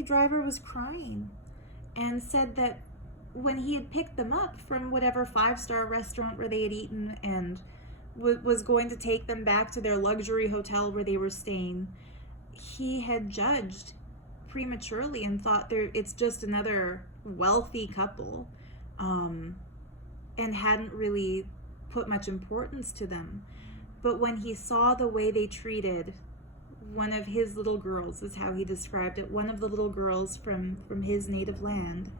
driver was crying and said that when he had picked them up from whatever 5-star restaurant where they had eaten and was going to take them back to their luxury hotel where they were staying, he had judged prematurely and thought it's just another wealthy couple, and hadn't really put much importance to them. But when he saw the way they treated one of his little girls, is how he described it, one of the little girls from his native land,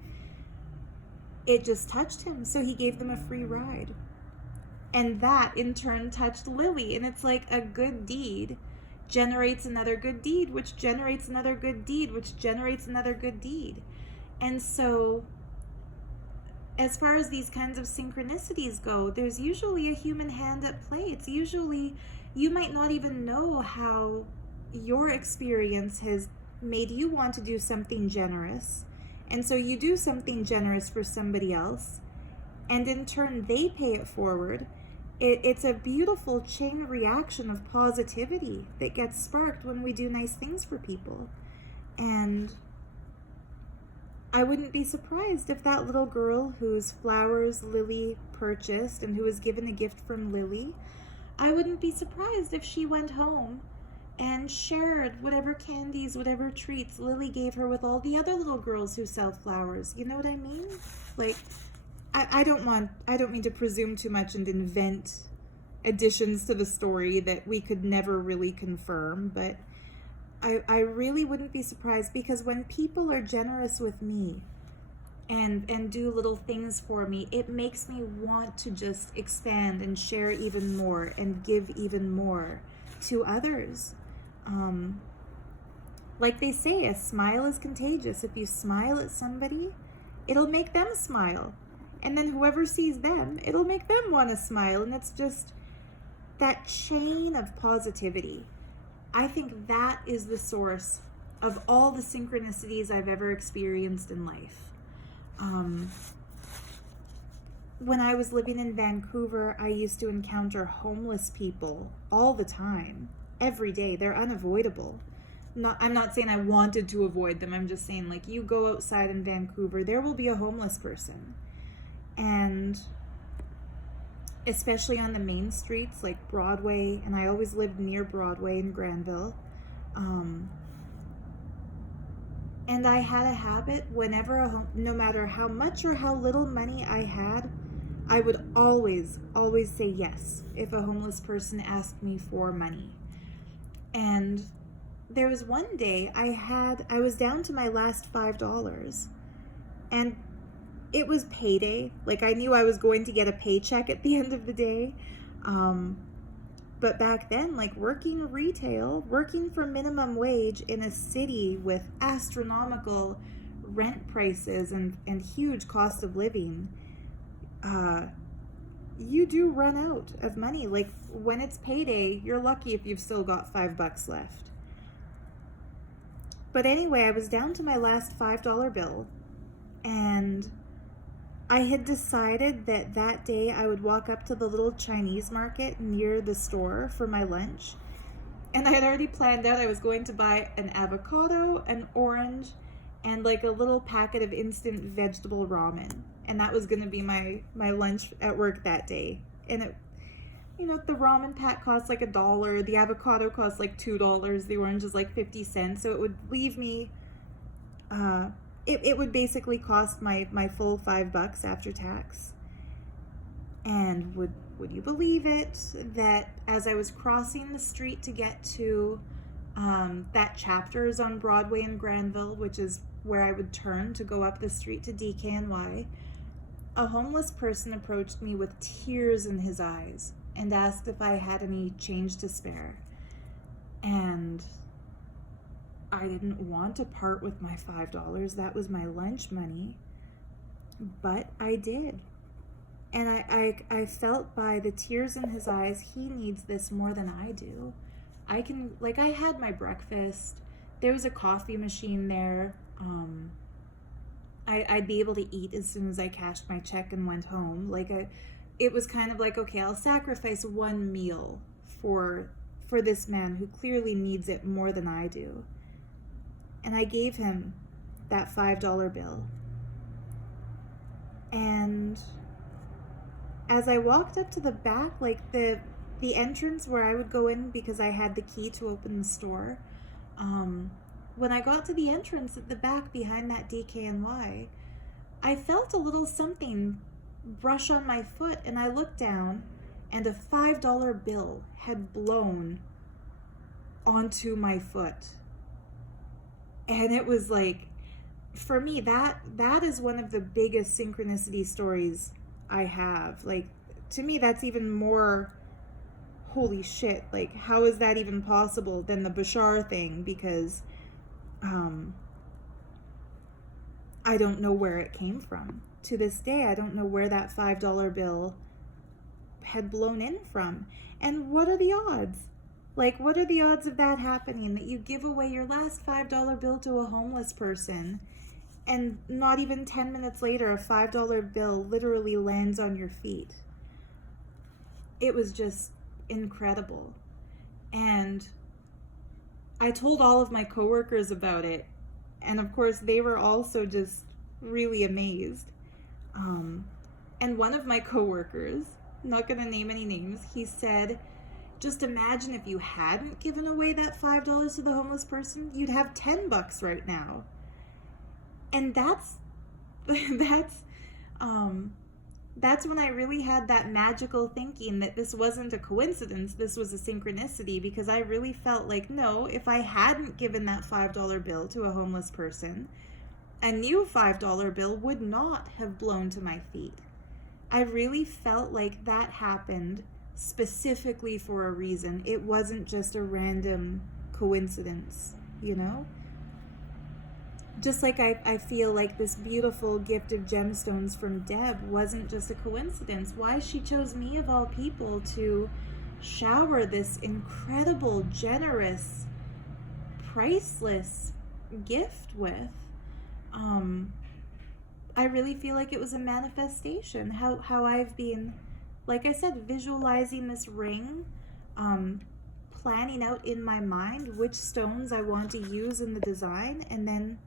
it just touched him. So he gave them a free ride. And that in turn touched Lily. And it's like a good deed generates another good deed, which generates another good deed, which generates another good deed. And so as far as these kinds of synchronicities go, there's usually a human hand at play. It's usually, you might not even know how your experience has made you want to do something generous. And so you do something generous for somebody else, and in turn they pay it forward. It's a beautiful chain reaction of positivity that gets sparked when we do nice things for people. And I wouldn't be surprised if that little girl whose flowers Lily purchased and who was given a gift from Lily, I wouldn't be surprised if she went home and shared whatever candies, whatever treats Lily gave her with all the other little girls who sell flowers. You know what I mean? Like, I don't mean to presume too much and invent additions to the story that we could never really confirm, but I really wouldn't be surprised, because when people are generous with me and do little things for me, it makes me want to just expand and share even more and give even more to others. Like they say, a smile is contagious. If you smile at somebody, it'll make them smile. And then whoever sees them, it'll make them want to smile. And it's just that chain of positivity. I think that is the source of all the synchronicities I've ever experienced in life. When I was living in Vancouver, I used to encounter homeless people all the time, every day. They're unavoidable. I'm not saying I wanted to avoid them. I'm just saying, like, you go outside in Vancouver, there will be a homeless person. And especially on the main streets like Broadway, and I always lived near Broadway in Granville. And I had a habit, whenever no matter how much or how little money I had, I would always say yes if a homeless person asked me for money. And there was one day I was down to my last $5, and it was payday. Like, I knew I was going to get a paycheck at the end of the day. But back then, like, working retail, working for minimum wage in a city with astronomical rent prices and huge cost of living, you do run out of money. Like, when it's payday, you're lucky if you've still got $5 left. But anyway, I was down to my last $5 bill, and I had decided that that day I would walk up to the little Chinese market near the store for my lunch. And I had already planned out I was going to buy an avocado, an orange, and like a little packet of instant vegetable ramen. And that was going to be my lunch at work that day. And it, you know, the ramen pack costs like $1, the avocado costs like $2, the orange is like 50 cents. So it would leave me, it would basically cost my full $5 after tax. And would you believe it, that as I was crossing the street to get to that Chapters on Broadway in Granville, which is where I would turn to go up the street to DKNY, a homeless person approached me with tears in his eyes and asked if I had any change to spare. And I didn't want to part with my $5. That was my lunch money. But I did. And I felt by the tears in his eyes, he needs this more than I do. I had my breakfast. There was a coffee machine there. I'd be able to eat as soon as I cashed my check and went home. It was kind of like, okay, I'll sacrifice one meal for this man who clearly needs it more than I do. And I gave him that $5 bill. And as I walked up to the back, like the entrance where I would go in because I had the key to open the store, when I got to the entrance at the back behind that DKNY, I felt a little something brush on my foot, and I looked down, and a $5 bill had blown onto my foot. And it was like, for me, that is one of the biggest synchronicity stories I have. Like, to me, that's even more holy shit. Like, how is that even possible than the Bashar thing? Because I don't know where it came from. To this day, I don't know where that $5 bill had blown in from. And what are the odds? Like, what are the odds of that happening? That you give away your last $5 bill to a homeless person, and not even 10 minutes later, a $5 bill literally lands on your feet. It was just incredible. And I told all of my coworkers about it. And of course, they were also just really amazed. And one of my coworkers, not going to name any names, he said, just imagine if you hadn't given away that $5 to the homeless person, you'd have $10 right now. And that's when I really had that magical thinking that this wasn't a coincidence, this was a synchronicity, because I really felt like, no, if I hadn't given that $5 bill to a homeless person, a new $5 bill would not have blown to my feet. I really felt like that happened specifically for a reason. It wasn't just a random coincidence, you know? Just like I feel like this beautiful gift of gemstones from Deb wasn't just a coincidence. Why she chose me of all people to shower this incredible, generous, priceless gift with, I really feel like it was a manifestation. How I've been, like I said, visualizing this ring, planning out in my mind which stones I want to use in the design, and then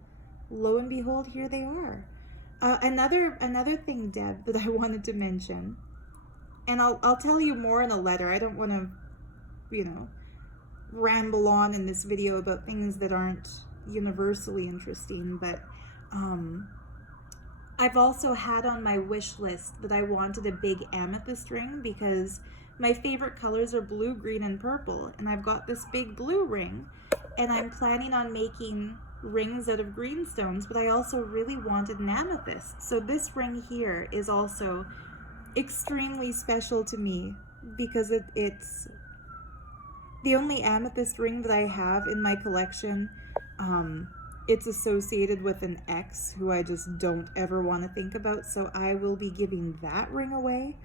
lo and behold, here they are. Another thing, Deb, that I wanted to mention, and I'll tell you more in a letter. I don't want to, ramble on in this video about things that aren't universally interesting, but I've also had on my wish list that I wanted a big amethyst ring because my favorite colors are blue, green, and purple, and I've got this big blue ring, and I'm planning on making rings out of green stones, but I also really wanted an amethyst. So this ring here is also extremely special to me because it's the only amethyst ring that I have in my collection. It's associated with an ex who I just don't ever want to think about, so I will be giving that ring away.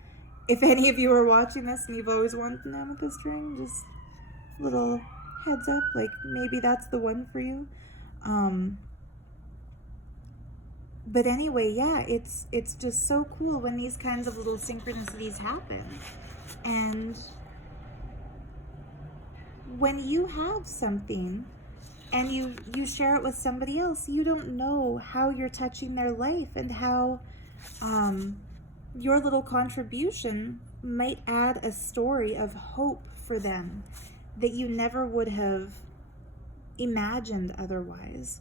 If any of you are watching this and you've always wanted an amethyst ring, just little heads up, like maybe that's the one for you. But anyway, yeah, it's just so cool when these kinds of little synchronicities happen. And when you have something and you share it with somebody else, you don't know how you're touching their life and how your little contribution might add a story of hope for them that you never would have imagined otherwise.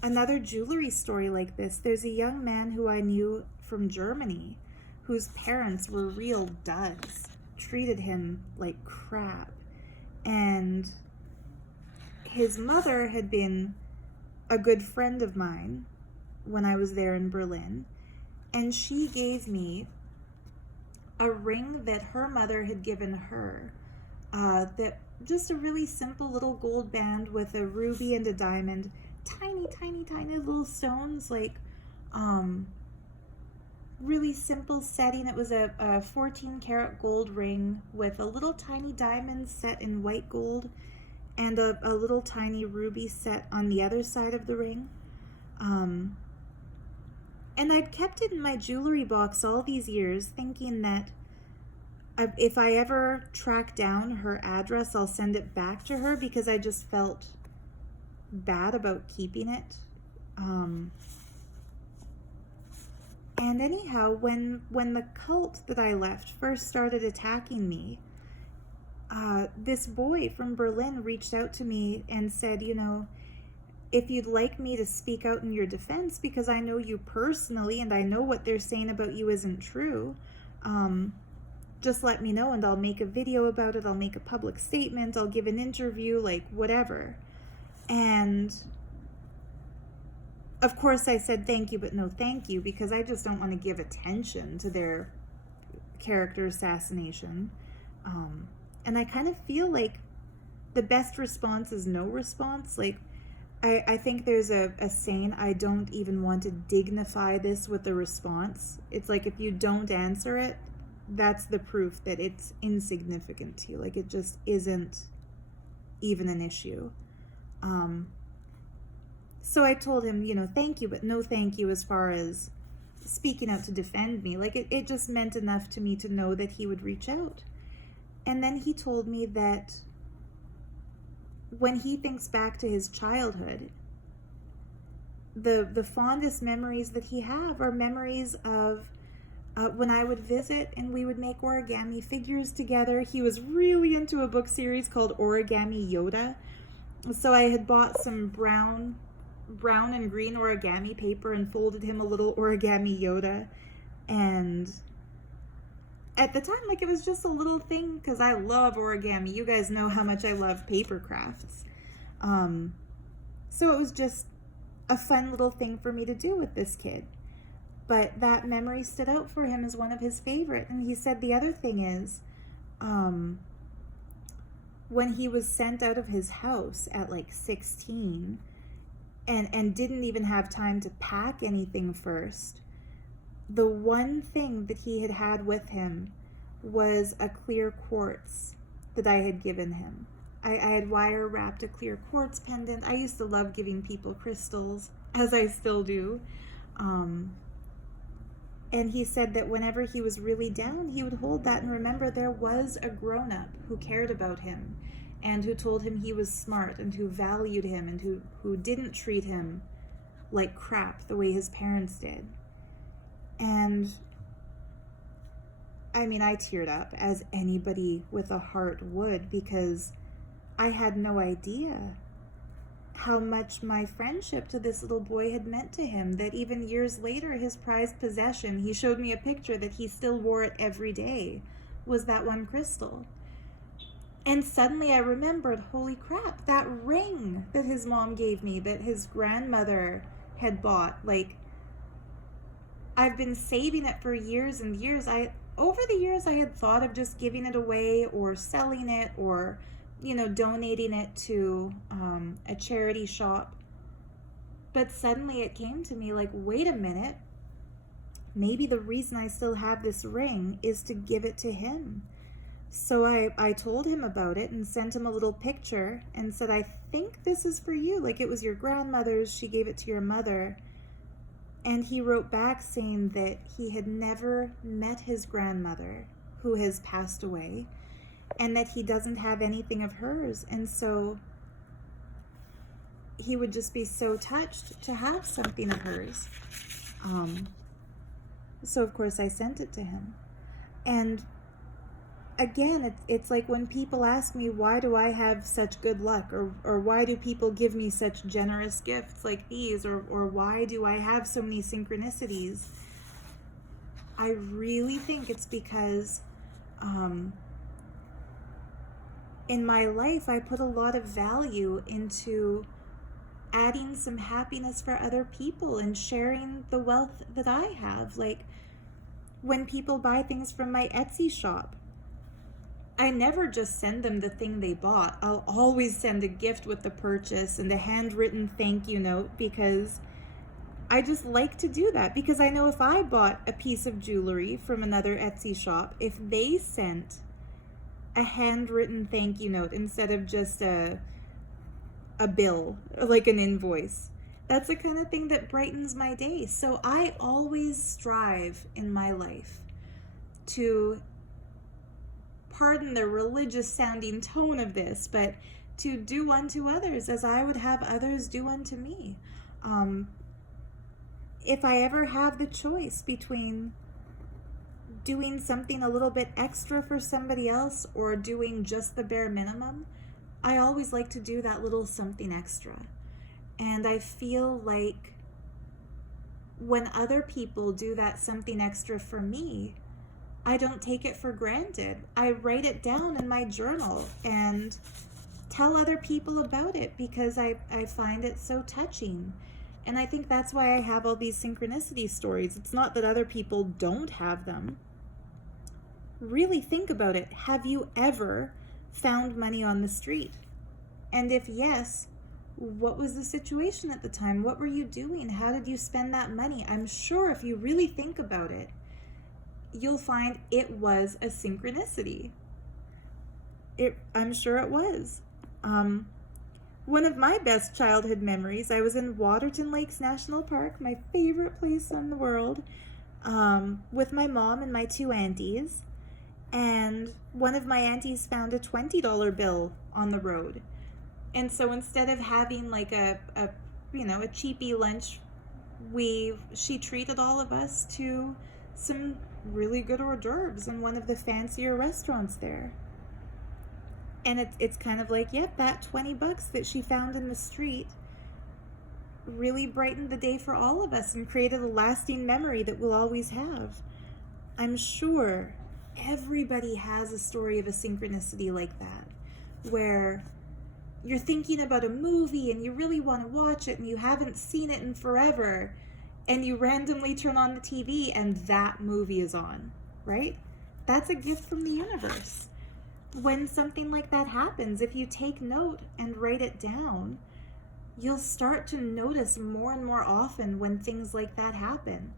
Another jewelry story like this, there's a young man who I knew from Germany whose parents were real duds, treated him like crap, and his mother had been a good friend of mine when I was there in Berlin, and she gave me a ring that her mother had given her, that just a really simple little gold band with a ruby and a diamond, tiny little stones, like really simple setting. It was a 14 karat gold ring with a little tiny diamond set in white gold and a little tiny ruby set on the other side of the ring. And I'd kept it in my jewelry box all these years, thinking that if I ever track down her address, I'll send it back to her, because I just felt bad about keeping it. And anyhow, when the cult that I left first started attacking me, this boy from Berlin reached out to me and said, you know, if you'd like me to speak out in your defense, because I know you personally and I know what they're saying about you isn't true, just let me know and I'll make a video about it, I'll make a public statement, I'll give an interview, like whatever. And of course I said thank you, but no thank you, because I just don't want to give attention to their character assassination. And I kind of feel like the best response is no response. Like, I think there's a saying, I don't even want to dignify this with a response. It's like, if you don't answer it, that's the proof that it's insignificant to you. Like, it just isn't even an issue. So I told him, you know, thank you, but no thank you as far as speaking out to defend me. Like, it just meant enough to me to know that he would reach out. And then he told me that when he thinks back to his childhood, the fondest memories that he have are memories of when I would visit and we would make origami figures together. He was really into a book series called Origami Yoda. So I had bought some brown and green origami paper and folded him a little origami Yoda. And at the time, like, it was just a little thing because I love origami. You guys know how much I love paper crafts. So it was just a fun little thing for me to do with this kid. But that memory stood out for him as one of his favorite. And he said the other thing is, when he was sent out of his house at like 16 and didn't even have time to pack anything first, the one thing that he had with him was a clear quartz that I had given him. I had wire wrapped a clear quartz pendant. I used to love giving people crystals, as I still do. And he said that whenever he was really down, he would hold that and remember there was a grown-up who cared about him and who told him he was smart and who valued him and who didn't treat him like crap the way his parents did. And I mean, I teared up, as anybody with a heart would, because I had no idea how much my friendship to this little boy had meant to him, that even years later, his prized possession, he showed me a picture that he still wore it every day, was that one crystal. And suddenly I remembered, holy crap, that ring that his mom gave me, that his grandmother had bought, like, I've been saving it for years and years. Over the years, I had thought of just giving it away or selling it or, you know, donating it to a charity shop. But suddenly it came to me like, wait a minute, maybe the reason I still have this ring is to give it to him. So I told him about it and sent him a little picture and said, I think this is for you. Like, it was your grandmother's. She gave it to your mother. And he wrote back saying that he had never met his grandmother, who has passed away, and that he doesn't have anything of hers. And so he would just be so touched to have something of hers. So of course I sent it to him. And again, it's like when people ask me, why do I have such good luck? Or why do people give me such generous gifts like these? Or why do I have so many synchronicities? I really think it's because in my life, I put a lot of value into adding some happiness for other people and sharing the wealth that I have. Like, when people buy things from my Etsy shop, I never just send them the thing they bought. I'll always send a gift with the purchase and a handwritten thank you note, because I just like to do that. Because I know if I bought a piece of jewelry from another Etsy shop, if they sent a handwritten thank you note instead of just a bill, like an invoice, that's the kind of thing that brightens my day. So I always strive in my life to, pardon the religious sounding tone of this, but to do unto others as I would have others do unto me. If I ever have the choice between doing something a little bit extra for somebody else or doing just the bare minimum, I always like to do that little something extra. And I feel like when other people do that something extra for me, I don't take it for granted. I write it down in my journal and tell other people about it because I find it so touching. And I think that's why I have all these synchronicity stories. It's not that other people don't have them. Really think about it. Have you ever found money on the street? And if yes, what was the situation at the time? What were you doing? How did you spend that money? I'm sure if you really think about it, you'll find it was a synchronicity. I'm sure it was. One of my best childhood memories, I was in Waterton Lakes National Park, my favorite place in the world, with my mom and my two aunties. And one of my aunties found a $20 bill on the road. And so instead of having like a cheapy lunch, she treated all of us to some really good hors d'oeuvres in one of the fancier restaurants there. And it's kind of like, yep, that $20 that she found in the street really brightened the day for all of us and created a lasting memory that we'll always have. I'm sure everybody has a story of a synchronicity like that, where you're thinking about a movie and you really want to watch it and you haven't seen it in forever, and you randomly turn on the TV and that movie is on, right? That's a gift from the universe. When something like that happens, if you take note and write it down, you'll start to notice more and more often when things like that happen.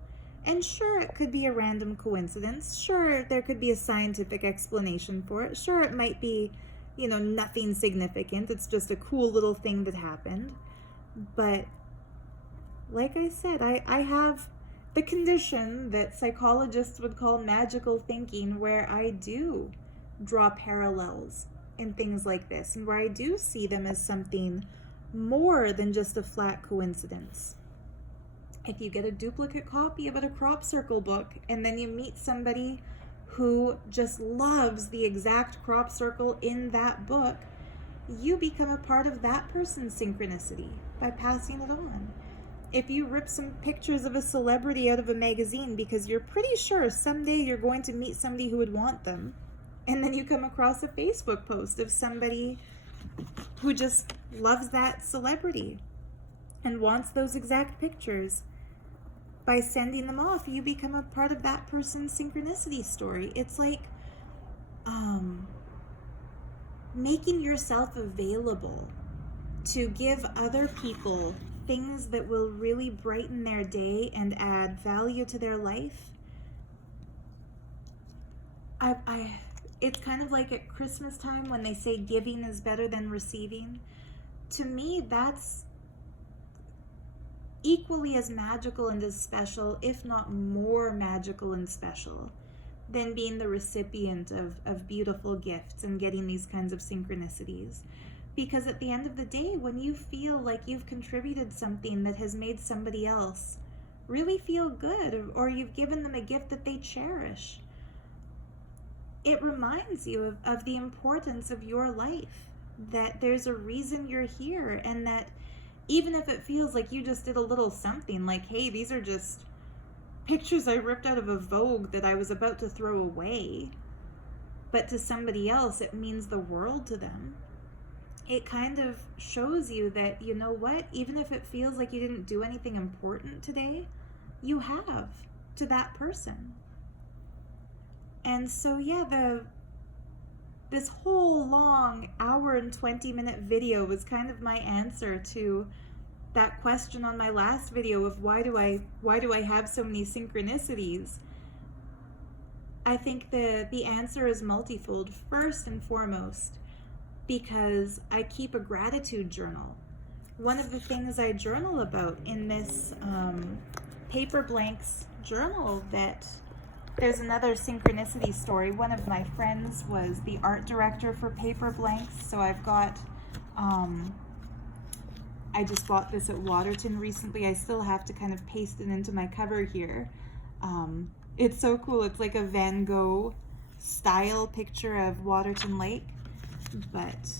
And sure, it could be a random coincidence. Sure, there could be a scientific explanation for it. Sure, it might be, nothing significant. It's just a cool little thing that happened. But like I said, I have the condition that psychologists would call magical thinking, where I do draw parallels in things like this, and where I do see them as something more than just a flat coincidence. If you get a duplicate copy of a crop circle book and then you meet somebody who just loves the exact crop circle in that book, you become a part of that person's synchronicity by passing it on. If you rip some pictures of a celebrity out of a magazine because you're pretty sure someday you're going to meet somebody who would want them, and then you come across a Facebook post of somebody who just loves that celebrity and wants those exact pictures, by sending them off, you become a part of that person's synchronicity story. It's like making yourself available to give other people things that will really brighten their day and add value to their life. it's kind of like at Christmas time when they say giving is better than receiving. To me, that's equally as magical and as special, if not more magical and special, than being the recipient of beautiful gifts and getting these kinds of synchronicities. Because at the end of the day, when you feel like you've contributed something that has made somebody else really feel good, or you've given them a gift that they cherish, it reminds you of the importance of your life, that there's a reason you're here, and that even if it feels like you just did a little something, like, hey, these are just pictures I ripped out of a Vogue that I was about to throw away, but to somebody else it means the world to them. It kind of shows you that, you know what, even if it feels like you didn't do anything important today, you have to that person. And so yeah, this whole long hour and 20-minute video was kind of my answer to that question on my last video of why do I have so many synchronicities. I think the answer is multifold. First and foremost, because I keep a gratitude journal. One of the things I journal about in this Paper Blanks journal, that there's another synchronicity story. One of my friends was the art director for Paper Blanks, so I've got, I just bought this at Waterton recently. I still have to kind of paste it into my cover here. It's so cool. It's like a Van Gogh style picture of Waterton Lake. But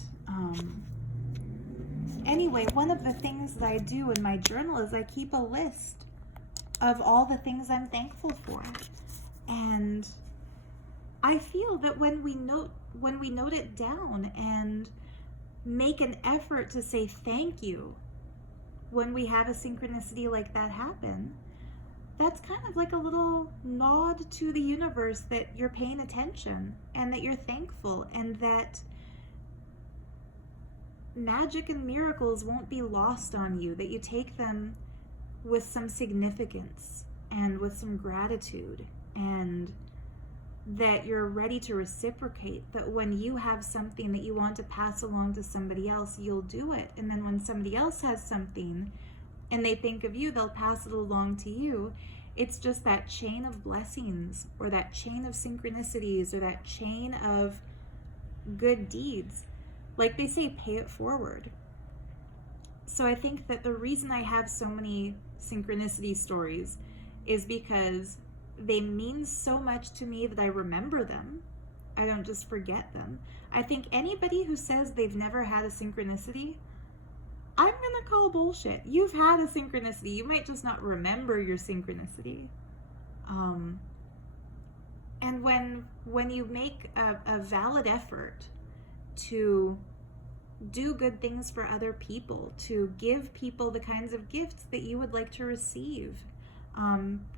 anyway, one of the things that I do in my journal is I keep a list of all the things I'm thankful for. And I feel that when we note it down and make an effort to say thank you when we have a synchronicity like that happen, that's kind of like a little nod to the universe that you're paying attention and that you're thankful, and that magic and miracles won't be lost on you, that you take them with some significance and with some gratitude, and that you're ready to reciprocate, that when you have something that you want to pass along to somebody else, you'll do it. And then when somebody else has something and they think of you, they'll pass it along to you. It's just that chain of blessings, or that chain of synchronicities, or that chain of good deeds. Like they say, pay it forward. So I think that the reason I have so many synchronicity stories is because they mean so much to me that I remember them. I don't just forget them. I think anybody who says they've never had a synchronicity, I'm gonna call bullshit. You've had a synchronicity. You might just not remember your synchronicity. And when you make a valid effort to do good things for other people, to give people the kinds of gifts that you would like to receive,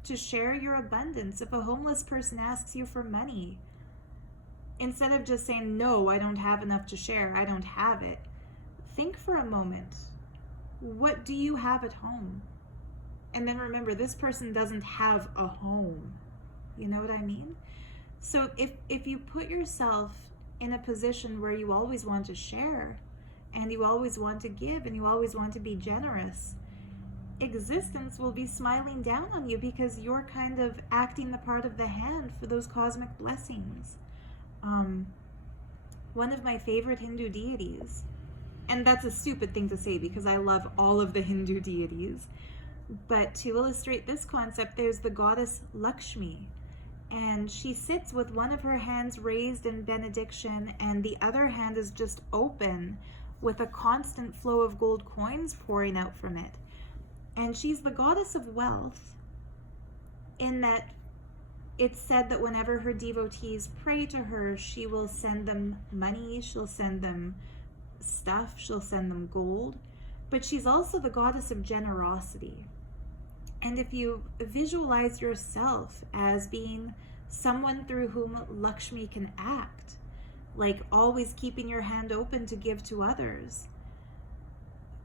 to share your abundance. If a homeless person asks you for money, instead of just saying, no, I don't have enough to share, I don't have it, think for a moment. What do you have at home? And then remember, this person doesn't have a home. You know what I mean? So if you put yourself in a position where you always want to share, and you always want to give, and you always want to be generous, existence will be smiling down on you, because you're kind of acting the part of the hand for those cosmic blessings. One of my favorite Hindu deities, and that's a stupid thing to say because I love all of the Hindu deities, but to illustrate this concept, there's the goddess Lakshmi, and she sits with one of her hands raised in benediction and the other hand is just open with a constant flow of gold coins pouring out from it. And she's the goddess of wealth, in that it's said that whenever her devotees pray to her, she will send them money, she'll send them stuff, she'll send them gold. But she's also the goddess of generosity. And if you visualize yourself as being someone through whom Lakshmi can act, like always keeping your hand open to give to others,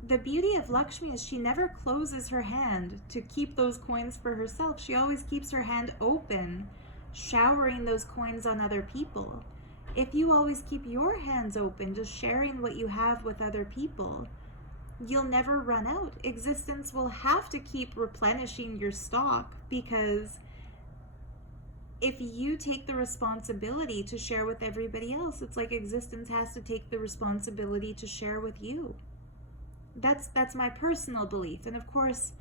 the beauty of Lakshmi is she never closes her hand to keep those coins for herself. She always keeps her hand open, showering those coins on other people. If you always keep your hands open, just sharing what you have with other people, you'll never run out. Existence will have to keep replenishing your stock, because if you take the responsibility to share with everybody else, it's like existence has to take the responsibility to share with you. That's my personal belief. And of course,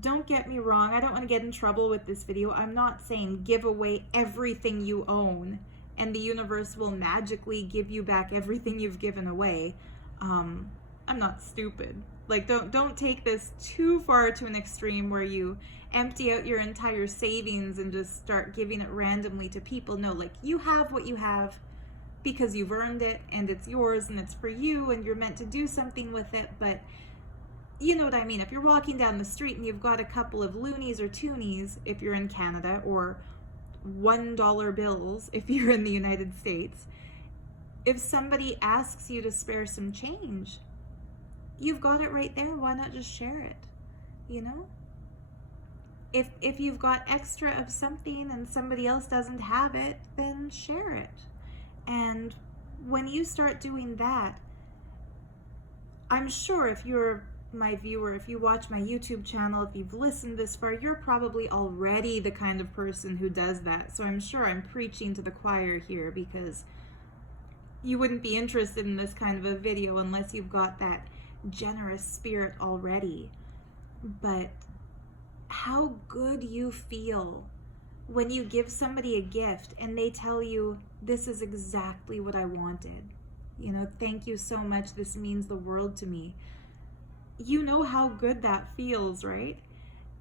don't get me wrong, I don't want to get in trouble with this video. I'm not saying give away everything you own and the universe will magically give you back everything you've given away. I'm not stupid. Like, don't take this too far to an extreme where you empty out your entire savings and just start giving it randomly to people. No, like, you have what you have because you've earned it and it's yours and it's for you and you're meant to do something with it. But you know what I mean. If you're walking down the street and you've got a couple of loonies or toonies if you're in Canada, or $1 bills if you're in the United States, if somebody asks you to spare some change, you've got it right there. Why not just share it? You know? If you've got extra of something and somebody else doesn't have it, then share it. And when you start doing that, I'm sure if you're my viewer, if you watch my YouTube channel, if you've listened this far, you're probably already the kind of person who does that. So I'm sure I'm preaching to the choir here, because you wouldn't be interested in this kind of a video unless you've got that generous spirit already. But how good you feel when you give somebody a gift and they tell you, this is exactly what I wanted. You know, thank you so much. This means the world to me. You know how good that feels, right?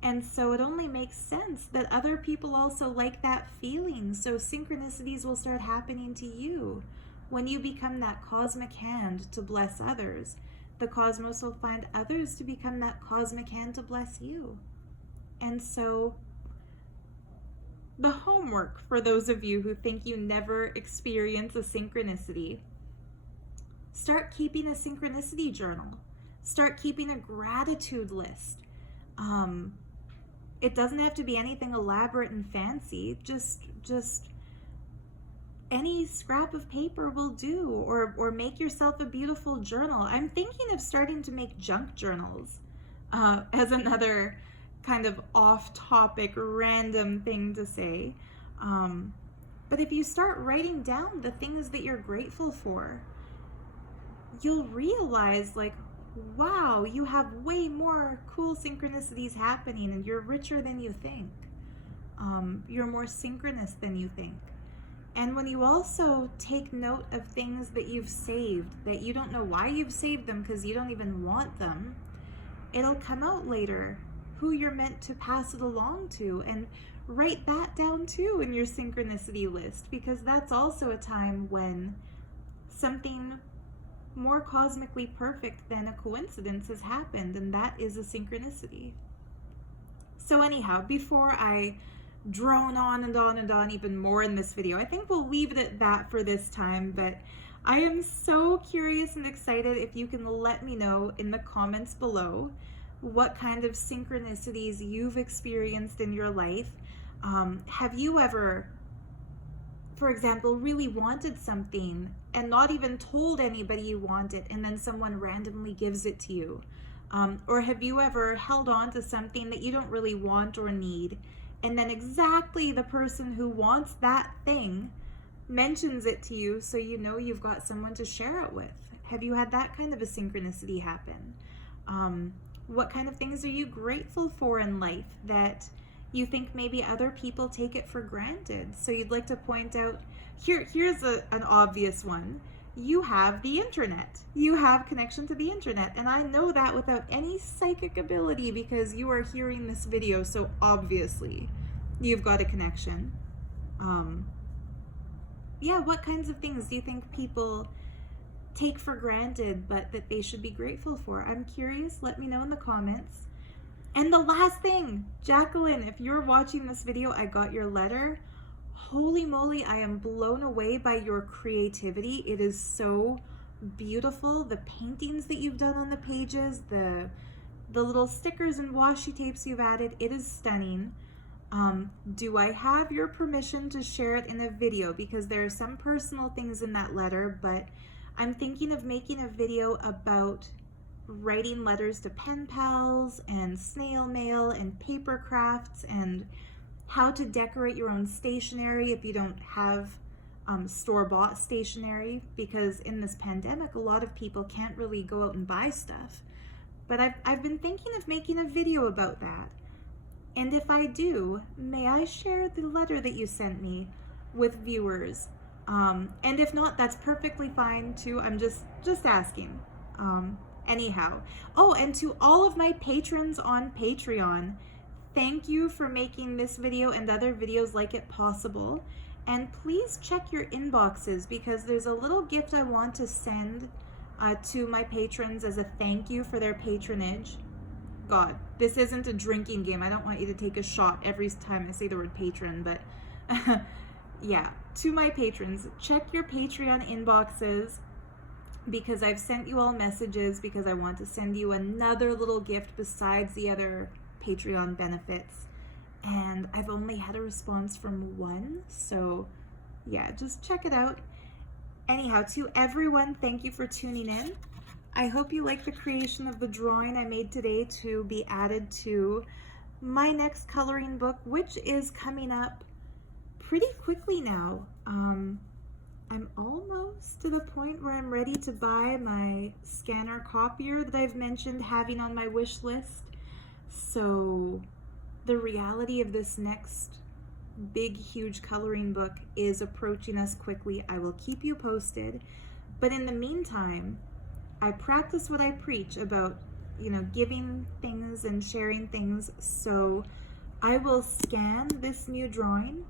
And so it only makes sense that other people also like that feeling. So synchronicities will start happening to you. When you become that cosmic hand to bless others, the cosmos will find others to become that cosmic hand to bless you. And so the homework for those of you who think you never experience a synchronicity, start keeping a synchronicity journal. Start keeping a gratitude list. It doesn't have to be anything elaborate and fancy. Just any scrap of paper will do, or make yourself a beautiful journal. I'm thinking of starting to make junk journals as another kind of off-topic, random thing to say. But if you start writing down the things that you're grateful for, you'll realize, like, wow, you have way more cool synchronicities happening, and you're richer than you think. You're more synchronous than you think. And when you also take note of things that you've saved, that you don't know why you've saved them because you don't even want them, it'll come out later who you're meant to pass it along to. And write that down too in your synchronicity list, because that's also a time when something more cosmically perfect than a coincidence has happened, and that is a synchronicity. So anyhow, before I drone on and on and on even more in this video, I think we'll leave it at that for this time. But I am so curious and excited if you can let me know in the comments below what kind of synchronicities you've experienced in your life. Have you ever, for example, really wanted something and not even told anybody you want it, and then someone randomly gives it to you? Or have you ever held on to something that you don't really want or need, and then exactly the person who wants that thing mentions it to you, so you know you've got someone to share it with? Have you had that kind of a synchronicity happen? What kind of things are you grateful for in life that you think maybe other people take it for granted? So you'd like to point out, here's an obvious one. You have the internet. You have connection to the internet. And I know that without any psychic ability, because you are hearing this video, so obviously you've got a connection. Yeah, what kinds of things do you think people take for granted but that they should be grateful for? I'm curious. Let me know in the comments. And the last thing, Jacqueline, if you're watching this video, I got your letter. Holy moly, I am blown away by your creativity. It is so beautiful. The paintings that you've done on the pages, the little stickers and washi tapes you've added, it is stunning. Do I have your permission to share it in a video? Because there are some personal things in that letter, but I'm thinking of making a video about writing letters to pen pals and snail mail and paper crafts and how to decorate your own stationery if you don't have store-bought stationery, because in this pandemic a lot of people can't really go out and buy stuff. But I've been thinking of making a video about that. And if I do, may I share the letter that you sent me with viewers? And if not, that's perfectly fine too. I'm just asking. Anyhow. Oh, and to all of my patrons on Patreon, thank you for making this video and other videos like it possible. And please check your inboxes, because there's a little gift I want to send to my patrons as a thank you for their patronage. God, this isn't a drinking game. I don't want you to take a shot every time I say the word patron, but yeah, to my patrons, check your Patreon inboxes, because I've sent you all messages because I want to send you another little gift besides the other Patreon benefits. And I've only had a response from one, so yeah, just check it out. Anyhow, to everyone, thank you for tuning in. I hope you like the creation of the drawing I made today to be added to my next coloring book, which is coming up pretty quickly now. I'm almost to the point where I'm ready to buy my scanner copier that I've mentioned having on my wish list. So the reality of this next big, huge coloring book is approaching us quickly. I will keep you posted. But in the meantime, I practice what I preach about, giving things and sharing things. So I will scan this new drawing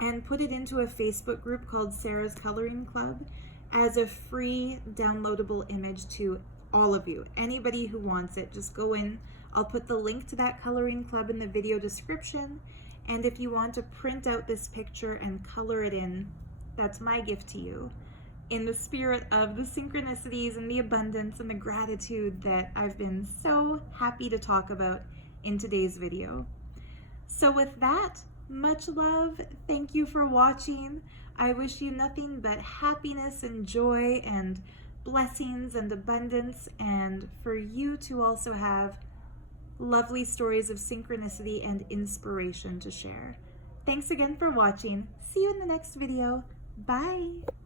and put it into a Facebook group called Sarah's Coloring Club as a free downloadable image to all of you. Anybody who wants it, just go in. I'll put the link to that coloring club in the video description. And if you want to print out this picture and color it in, that's my gift to you, in the spirit of the synchronicities and the abundance and the gratitude that I've been so happy to talk about in today's video. So with that, much love. Thank you for watching. I wish you nothing but happiness and joy and blessings and abundance, and for you to also have lovely stories of synchronicity and inspiration to share. Thanks again for watching. See you in the next video. Bye.